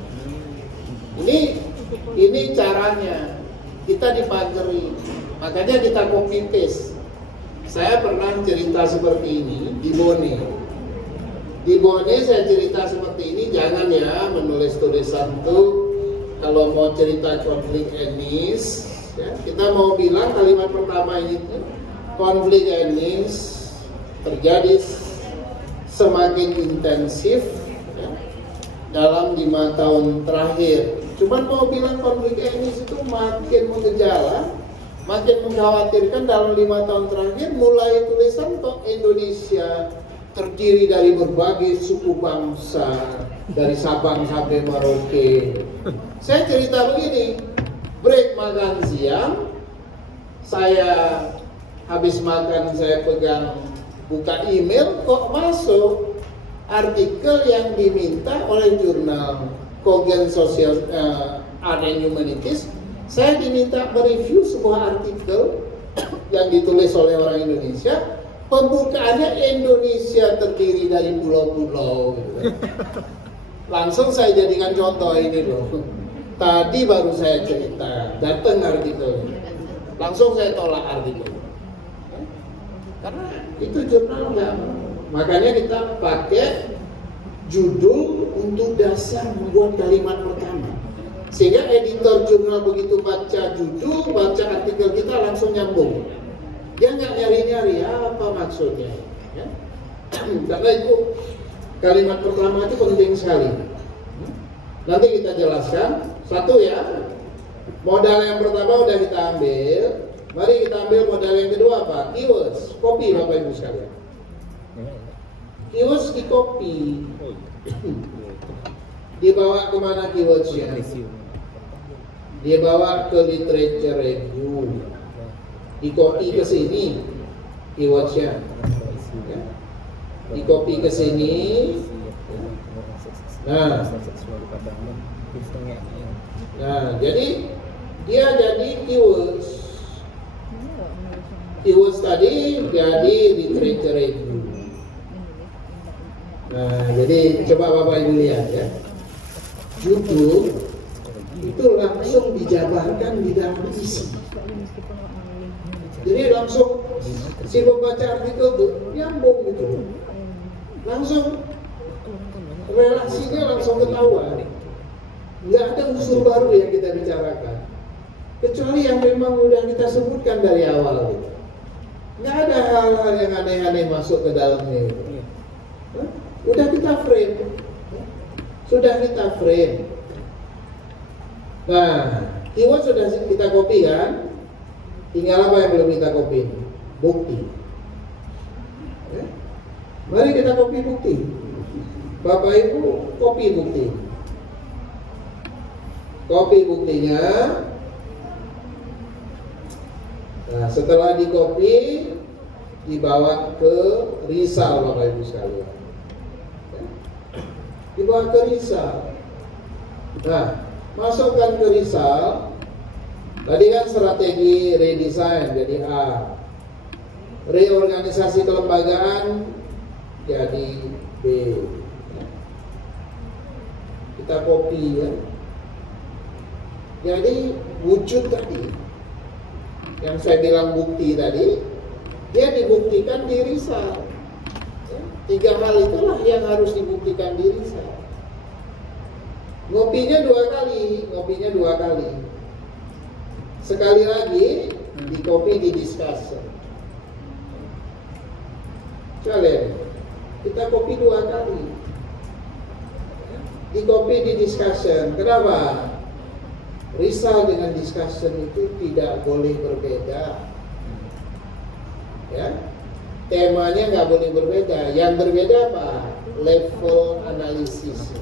Ini caranya, kita dipagari, makanya kita copy paste. Saya pernah cerita seperti ini di Bone. Di Bone saya cerita seperti ini, jangan ya menulis tulisan tuh. Kalau mau cerita konflik etnis, ya, kita mau bilang kalimat pertama ini tuh, konflik etnis terjadi semakin intensif ya, dalam 5 tahun terakhir. Cuman mau bilang konflik etnis itu makin mengejala, makin mengkhawatirkan dalam 5 tahun terakhir. Mulai tulisan kok Indonesia terdiri dari berbagai suku bangsa, dari Sabang sampai Merauke. Saya cerita begini, break makan siang, saya habis makan, saya pegang buka email, kok masuk artikel yang diminta oleh jurnal Cogent Social Art and Humanities. Saya diminta mereview sebuah artikel yang ditulis oleh orang Indonesia. Pembukaannya Indonesia terdiri dari pulau-pulau gitu. Langsung saya jadikan contoh ini loh. Tadi baru saya cerita, datang artikelnya. Langsung saya tolak artikel. Karena itu jurnal nggak. Makanya kita pakai judul untuk dasar membuat kalimat pertama. Sehingga editor jurnal begitu baca judul, baca artikel kita langsung nyambung. Dia nggak nyari-nyari apa maksudnya. Ya? Karena itu kalimat pertama itu penting sekali. Nanti kita jelaskan. Satu ya, modal yang pertama udah kita ambil. Mari kita ambil modal yang kedua apa? Keywords. Copy Bapak Ibu sekalian. Keywords di copy. Dibawa kemana keywordsnya? Dibawa ke literature review. Di copy ke sini keywordsnya. Ya. Di copy ke sini. Nah, jadi dia jadi keywords. Keywords tadi jadi literature review. Nah, jadi coba Bapak Ibu lihat ya. Judul itu langsung dijabarkan di dalam isi. Jadi langsung si pembaca artikel itu nyambung gitu. Langsung relasinya langsung ketahuan. Nggak ada unsur baru yang kita bicarakan, kecuali yang memang udah kita sebutkan dari awal gitu. Nggak ada hal-hal yang aneh-aneh masuk ke dalamnya gitu. Udah kita frame. Sudah kita frame. Nah, keyword sudah kita copy kan? Tinggal apa yang belum kita copy? Bukti. Ya? Mari kita copy bukti. Bapak Ibu copy bukti. Copy buktinya. Nah, setelah di copy, dibawa ke Rizal Bapak Ibu sekalian. Dibawa ke Rizal. Nah, masukkan ke Rizal. Tadi kan strategi redesign jadi A, reorganisasi kelembagaan jadi B. Kita copy ya. Jadi wujud tadi yang saya bilang bukti tadi, dia dibuktikan di Rizal. 3 hal itulah yang harus dibuktikan di Rizal. Ngopinya 2 kali. Sekali lagi di copy di discussion. Kalian, kita copy 2 kali. Di copy di discussion. Kenapa? Rizal dengan discussion itu tidak boleh berbeda. Ya, temanya nggak boleh berbeda. Yang berbeda apa? Level analisis.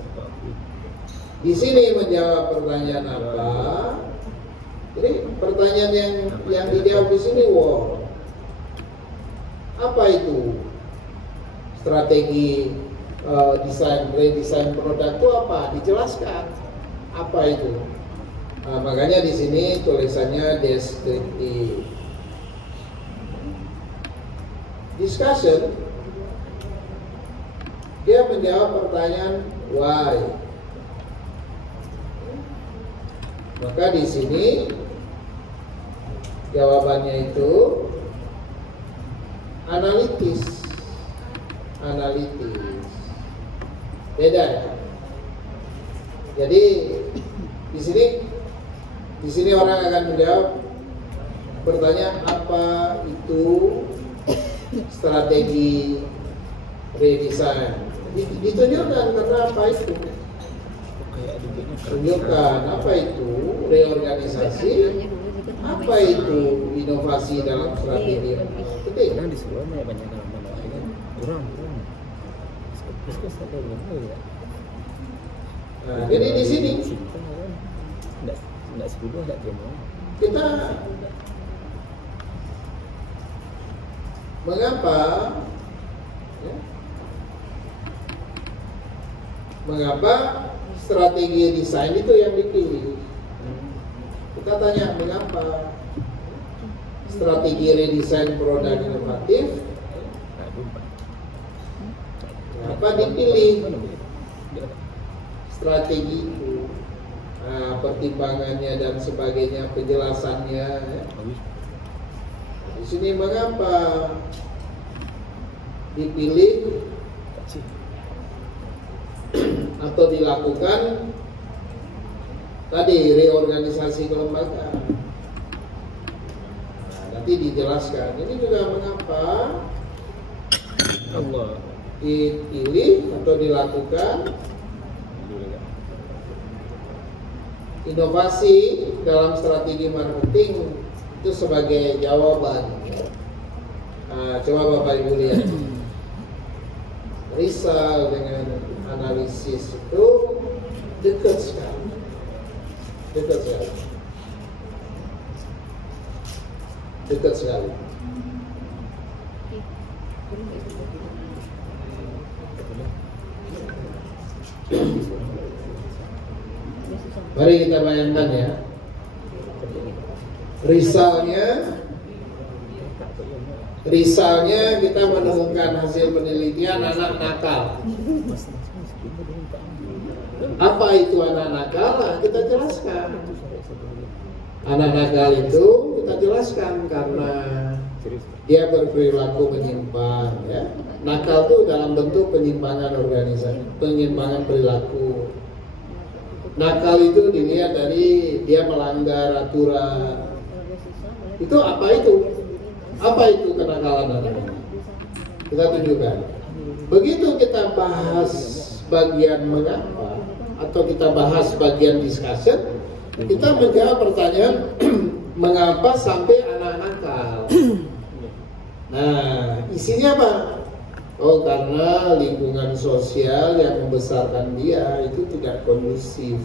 Di sini menjawab pertanyaan apa? Jadi pertanyaan yang dijawab di sini, apa itu strategi redesign produk itu apa? Dijelaskan apa itu. Makanya di sini tulisannya descriptive. Discussion, dia menjawab pertanyaan why. Maka di sini jawabannya itu analitis. Beda ya. Jadi di sini orang akan menjawab bertanya apa itu strategi redesign. Ditunjukkan karena apa itu. Tunjukkan apa itu reorganisasi, apa itu inovasi dalam strategi. Penting. Nah, jadi di sini kita mengapa strategi desain itu yang dipilih? Kita tanya mengapa strategi redesign produk inovatif? Apa dipilih strategi itu? Pertimbangannya dan sebagainya, penjelasannya. Ya. Di sini mengapa dipilih atau dilakukan tadi reorganisasi kelembagaan. Nanti dijelaskan. Ini juga mengapa dipilih atau dilakukan inovasi dalam strategi marketing itu sebagai jawaban. Coba Bapak Ibu lihat. Rizal dengan analisis itu dekat sekali. Dekat sekali. Mari kita bayangkan ya. Risalnya kita menemukan hasil penelitian anak nakal. Apa itu anak nakal? Kita jelaskan. Anak nakal itu kita jelaskan karena dia berperilaku menyimpang. Ya. Nakal itu dalam bentuk penyimpangan organisasi, penyimpangan perilaku. Nakal itu dilihat dari dia melanggar aturan. Itu apa itu? Apa itu kenakalan anak? Kita tunjukkan. Begitu kita bahas bagian mengapa atau kita bahas bagian discussion, kita menjawab pertanyaan mengapa sampai anak nakal. Nah, isinya apa? Oh, karena lingkungan sosial yang membesarkan dia itu tidak kondusif.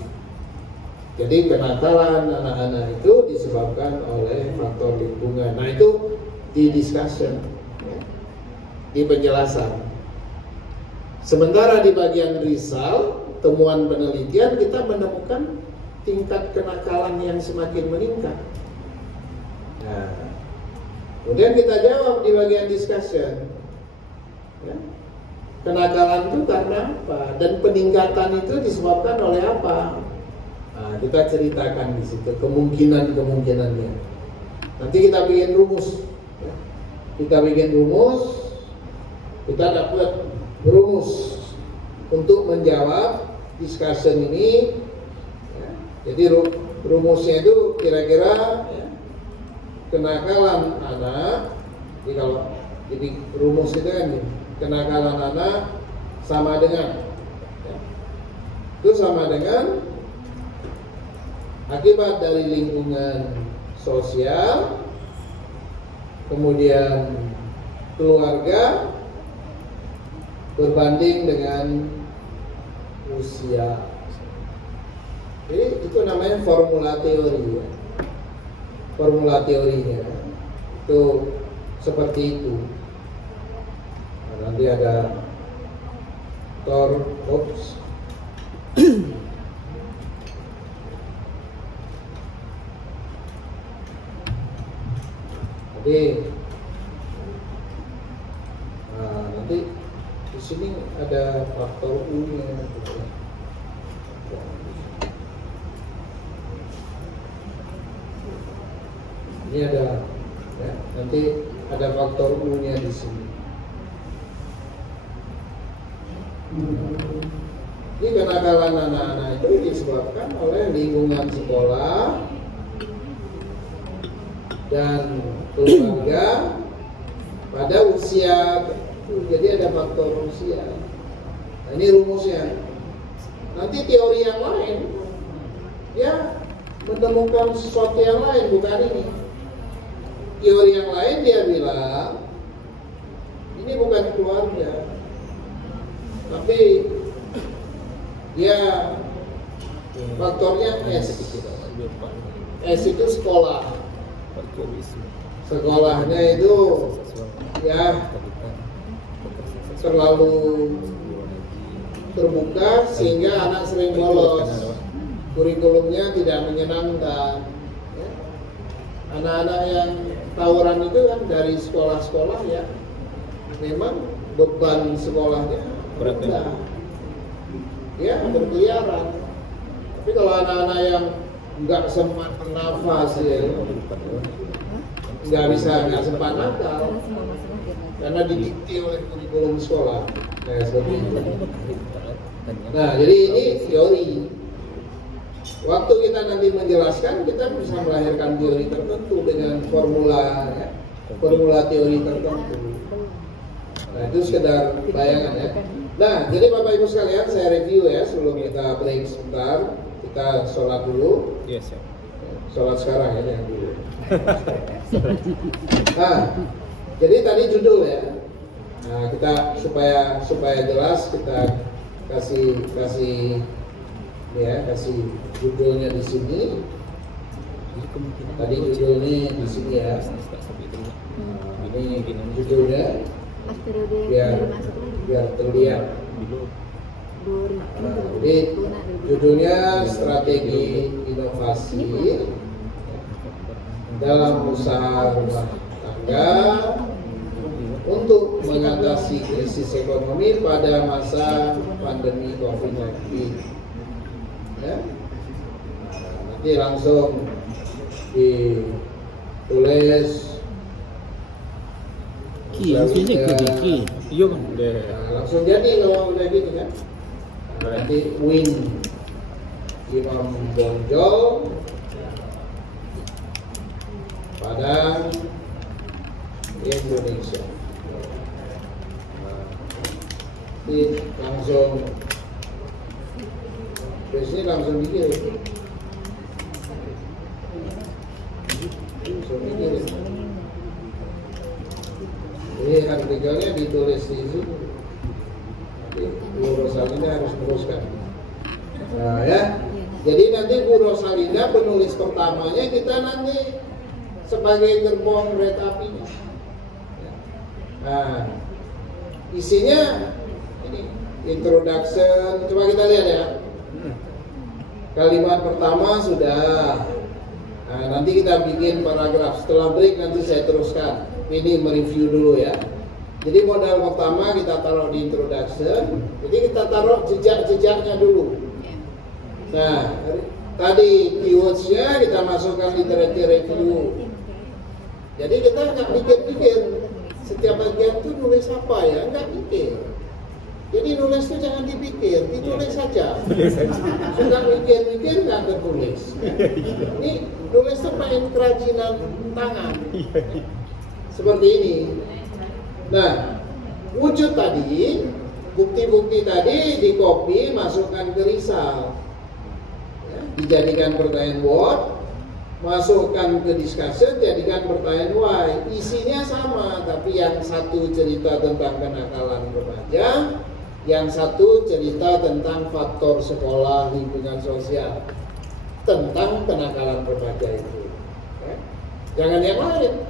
Jadi kenakalan anak-anak itu disebabkan oleh faktor lingkungan. Nah, itu di discussion, di penjelasan. Sementara di bagian risal, temuan penelitian, kita menemukan tingkat kenakalan yang semakin meningkat. Nah, kemudian kita jawab di bagian discussion. Ya. Kenakalan itu karena apa? Dan peningkatan itu disebabkan oleh apa? Nah, kita ceritakan di situ kemungkinannya. Nanti kita bikin rumus. Ya. Kita bikin rumus, kita dapat rumus untuk menjawab discussion ini. Ya. Jadi rumusnya itu kira-kira ya, kenakalan anak. Jadi kalau jadi rumus itu kan kenakalan anak sama dengan ya, itu sama dengan akibat dari lingkungan sosial, kemudian keluarga berbanding dengan usia. Jadi itu namanya formula teori ya. Formula teorinya itu seperti itu. Nanti ada faktor oops. Jadi nanti di sini ada faktor U-nya. Ini ada, ya, nanti ada faktor U-nya di sini. Ini kenakalan anak-anak itu disebabkan oleh lingkungan sekolah dan keluarga pada usia. Jadi ada faktor usia. Nah, ini rumusnya. Nanti teori yang lain, ya menemukan sesuatu yang lain, bukan ini. Teori yang lain dia bilang ini bukan keluarga, tapi dia faktornya S. S itu sekolah. Sekolahnya itu ya terlalu terbuka sehingga anak sering bolos, kurikulumnya tidak menyenangkan. Anak-anak yang tawuran itu kan dari sekolah-sekolah ya, memang beban sekolahnya rendah, ya berkeliaran. Tapi kalau anak-anak yang nggak sempat bernafas ya, nggak sempat nakal karena didikte oleh kurikulum sekolah. Nah, seperti itu. Nah, jadi ini teori. Waktu kita nanti menjelaskan, kita bisa melahirkan teori tertentu dengan formula, ya, formula teori tertentu. Nah, itu sekedar bayangan ya. Nah, jadi Bapak Ibu sekalian, saya review ya sebelum kita break sebentar. Kita sholat dulu. Yes, ya. Sholat sekarang ya, yang dulu. Nah, jadi tadi judul ya. Nah, kita supaya jelas kita kasih judulnya di sini. Tadi judulnya di sini ya. Ini judulnya biar terlihat. Jadi judulnya strategi inovasi dalam usaha rumah tangga untuk mengatasi krisis ekonomi pada masa pandemi COVID-19. Ya. Nanti langsung ditulis langsung jadi kalau udah gitu kan. Nanti Win Imam Bonjol Padang Indonesia. Nanti langsung biasanya langsung dikirim. Ini artikelnya ditulis di sini. Bu Rosalinda harus teruskan. Nah ya, jadi nanti Bu Rosalinda penulis pertamanya, kita nanti sebagai gerbong kereta apinya. Nah, isinya ini introduction. Coba kita lihat ya. Kalimat pertama sudah. Nah, nanti kita bikin paragraf. Setelah break nanti saya teruskan. Ini mereview dulu ya. Jadi modal pertama kita taruh di introduction. Jadi kita taruh jejak-jejaknya dulu. Nah, tadi keywords-nya kita masukkan literature review. Jadi kita nggak pikir-pikir setiap bagian itu nulis apa ya, nggak pikir. Jadi nulis itu jangan dipikir, ditulis saja. Sudah mikir-mikir nggak tertulis. Ini nulis itu main kerajinan tangan. Seperti ini. Nah, wujud tadi, bukti-bukti tadi di copy, masukkan ke risal, ya, dijadikan pertanyaan what, masukkan ke discussion, jadikan pertanyaan why. Isinya sama, tapi yang satu cerita tentang kenakalan remaja, yang satu cerita tentang faktor sekolah, lingkungan sosial, tentang kenakalan remaja itu. Ya. Jangan yang lain.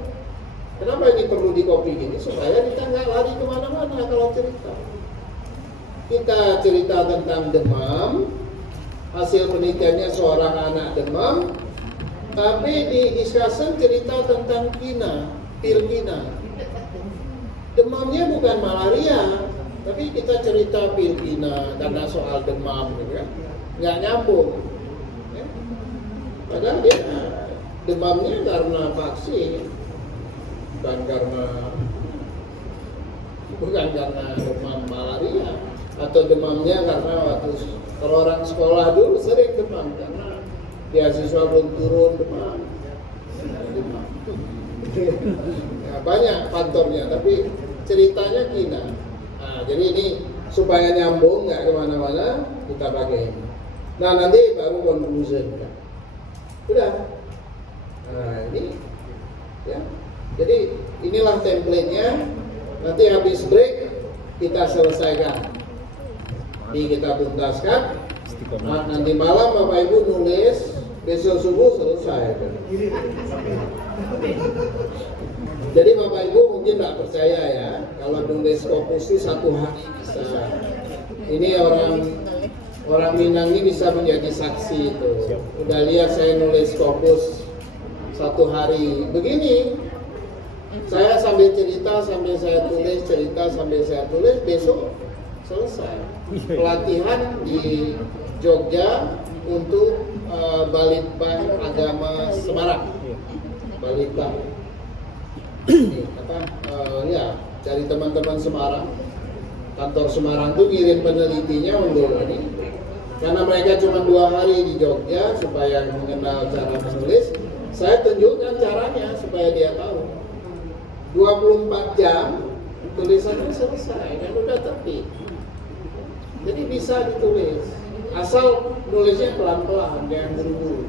Kenapa ini perlu di copy gini? Supaya kita nggak lari kemana-mana kalau cerita. kita cerita tentang demam, hasil penelitiannya seorang anak demam, tapi di discussion cerita tentang pil kina. Demamnya bukan malaria, tapi kita cerita pil kina karena soal demam, gitu kan? Nggak nyambung. Ya? Padahal dia demamnya karena vaksin, bukan karena demam malaria, atau demamnya karena waktu kalau orang sekolah dulu sering demam karena beasiswa belum turun demam. Ya, banyak faktornya, tapi ceritanya kina. Nah, jadi ini supaya nyambung nggak kemana-mana kita pakai. Nah nanti baru conclusion. Udah. Nah ini ya. Jadi inilah template-nya. Nanti habis break kita selesaikan. Kita tuntaskan. Nah, nanti malam Bapak Ibu nulis, besok subuh selesai. Jadi Bapak Ibu mungkin nggak percaya ya, kalau nulis Scopus itu 1 hari bisa. Ini orang Minang ini bisa menjadi saksi itu. Udah lihat saya nulis Scopus 1 hari begini. Saya sambil cerita, sambil saya tulis, cerita sambil saya tulis, besok selesai. Pelatihan di Jogja untuk Balitbang Agama Semarang. Balitbang. Ya, dari teman-teman Semarang. Kantor Semarang tuh ngirim penelitinya untuk ini. Karena mereka cuma 2 hari di Jogja supaya mengenal cara menulis, saya tunjukkan caranya supaya dia tahu. 24 jam tulisannya selesai dan udah terbit. Jadi bisa ditulis, asal nulisnya pelan-pelan, jangan buru-buru.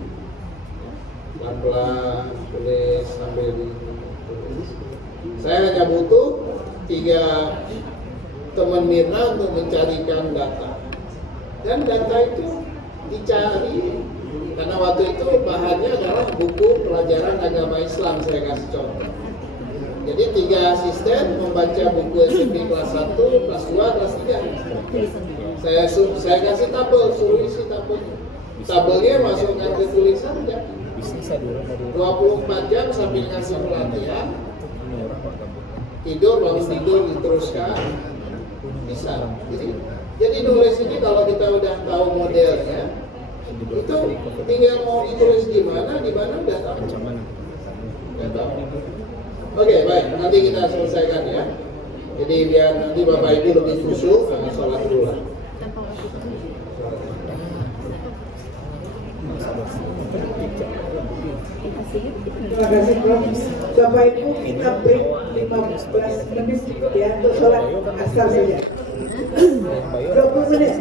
Pelan-pelan tulis sambil ditulis. Saya hanya butuh 3 teman Mirna untuk mencarikan data. Dan data itu dicari karena waktu itu bahannya adalah buku pelajaran agama Islam, saya kasih contoh. Jadi 3 asisten membaca buku SMP kelas 1, kelas 2, kelas 3. Saya kasih tabel, suruh isi tabelnya. Tabelnya masukkan ke tulisan ya. 24 jam sambil ngasih pelatihan. Tidur, bangun tidur, diteruskan. Bisa. Jadi nulis ini kalau kita udah tahu modelnya, itu tinggal mau ditulis di mana udah tahu. Udah tahu. Oke, baik, nanti kita selesaikan ya. Jadi biar nanti Bapak Ibu lebih khusyuk, sholat dulu lah. Terima kasih Prof. Bapak Ibu kita break 15 menit ya untuk sholat asar saja. 20 menit.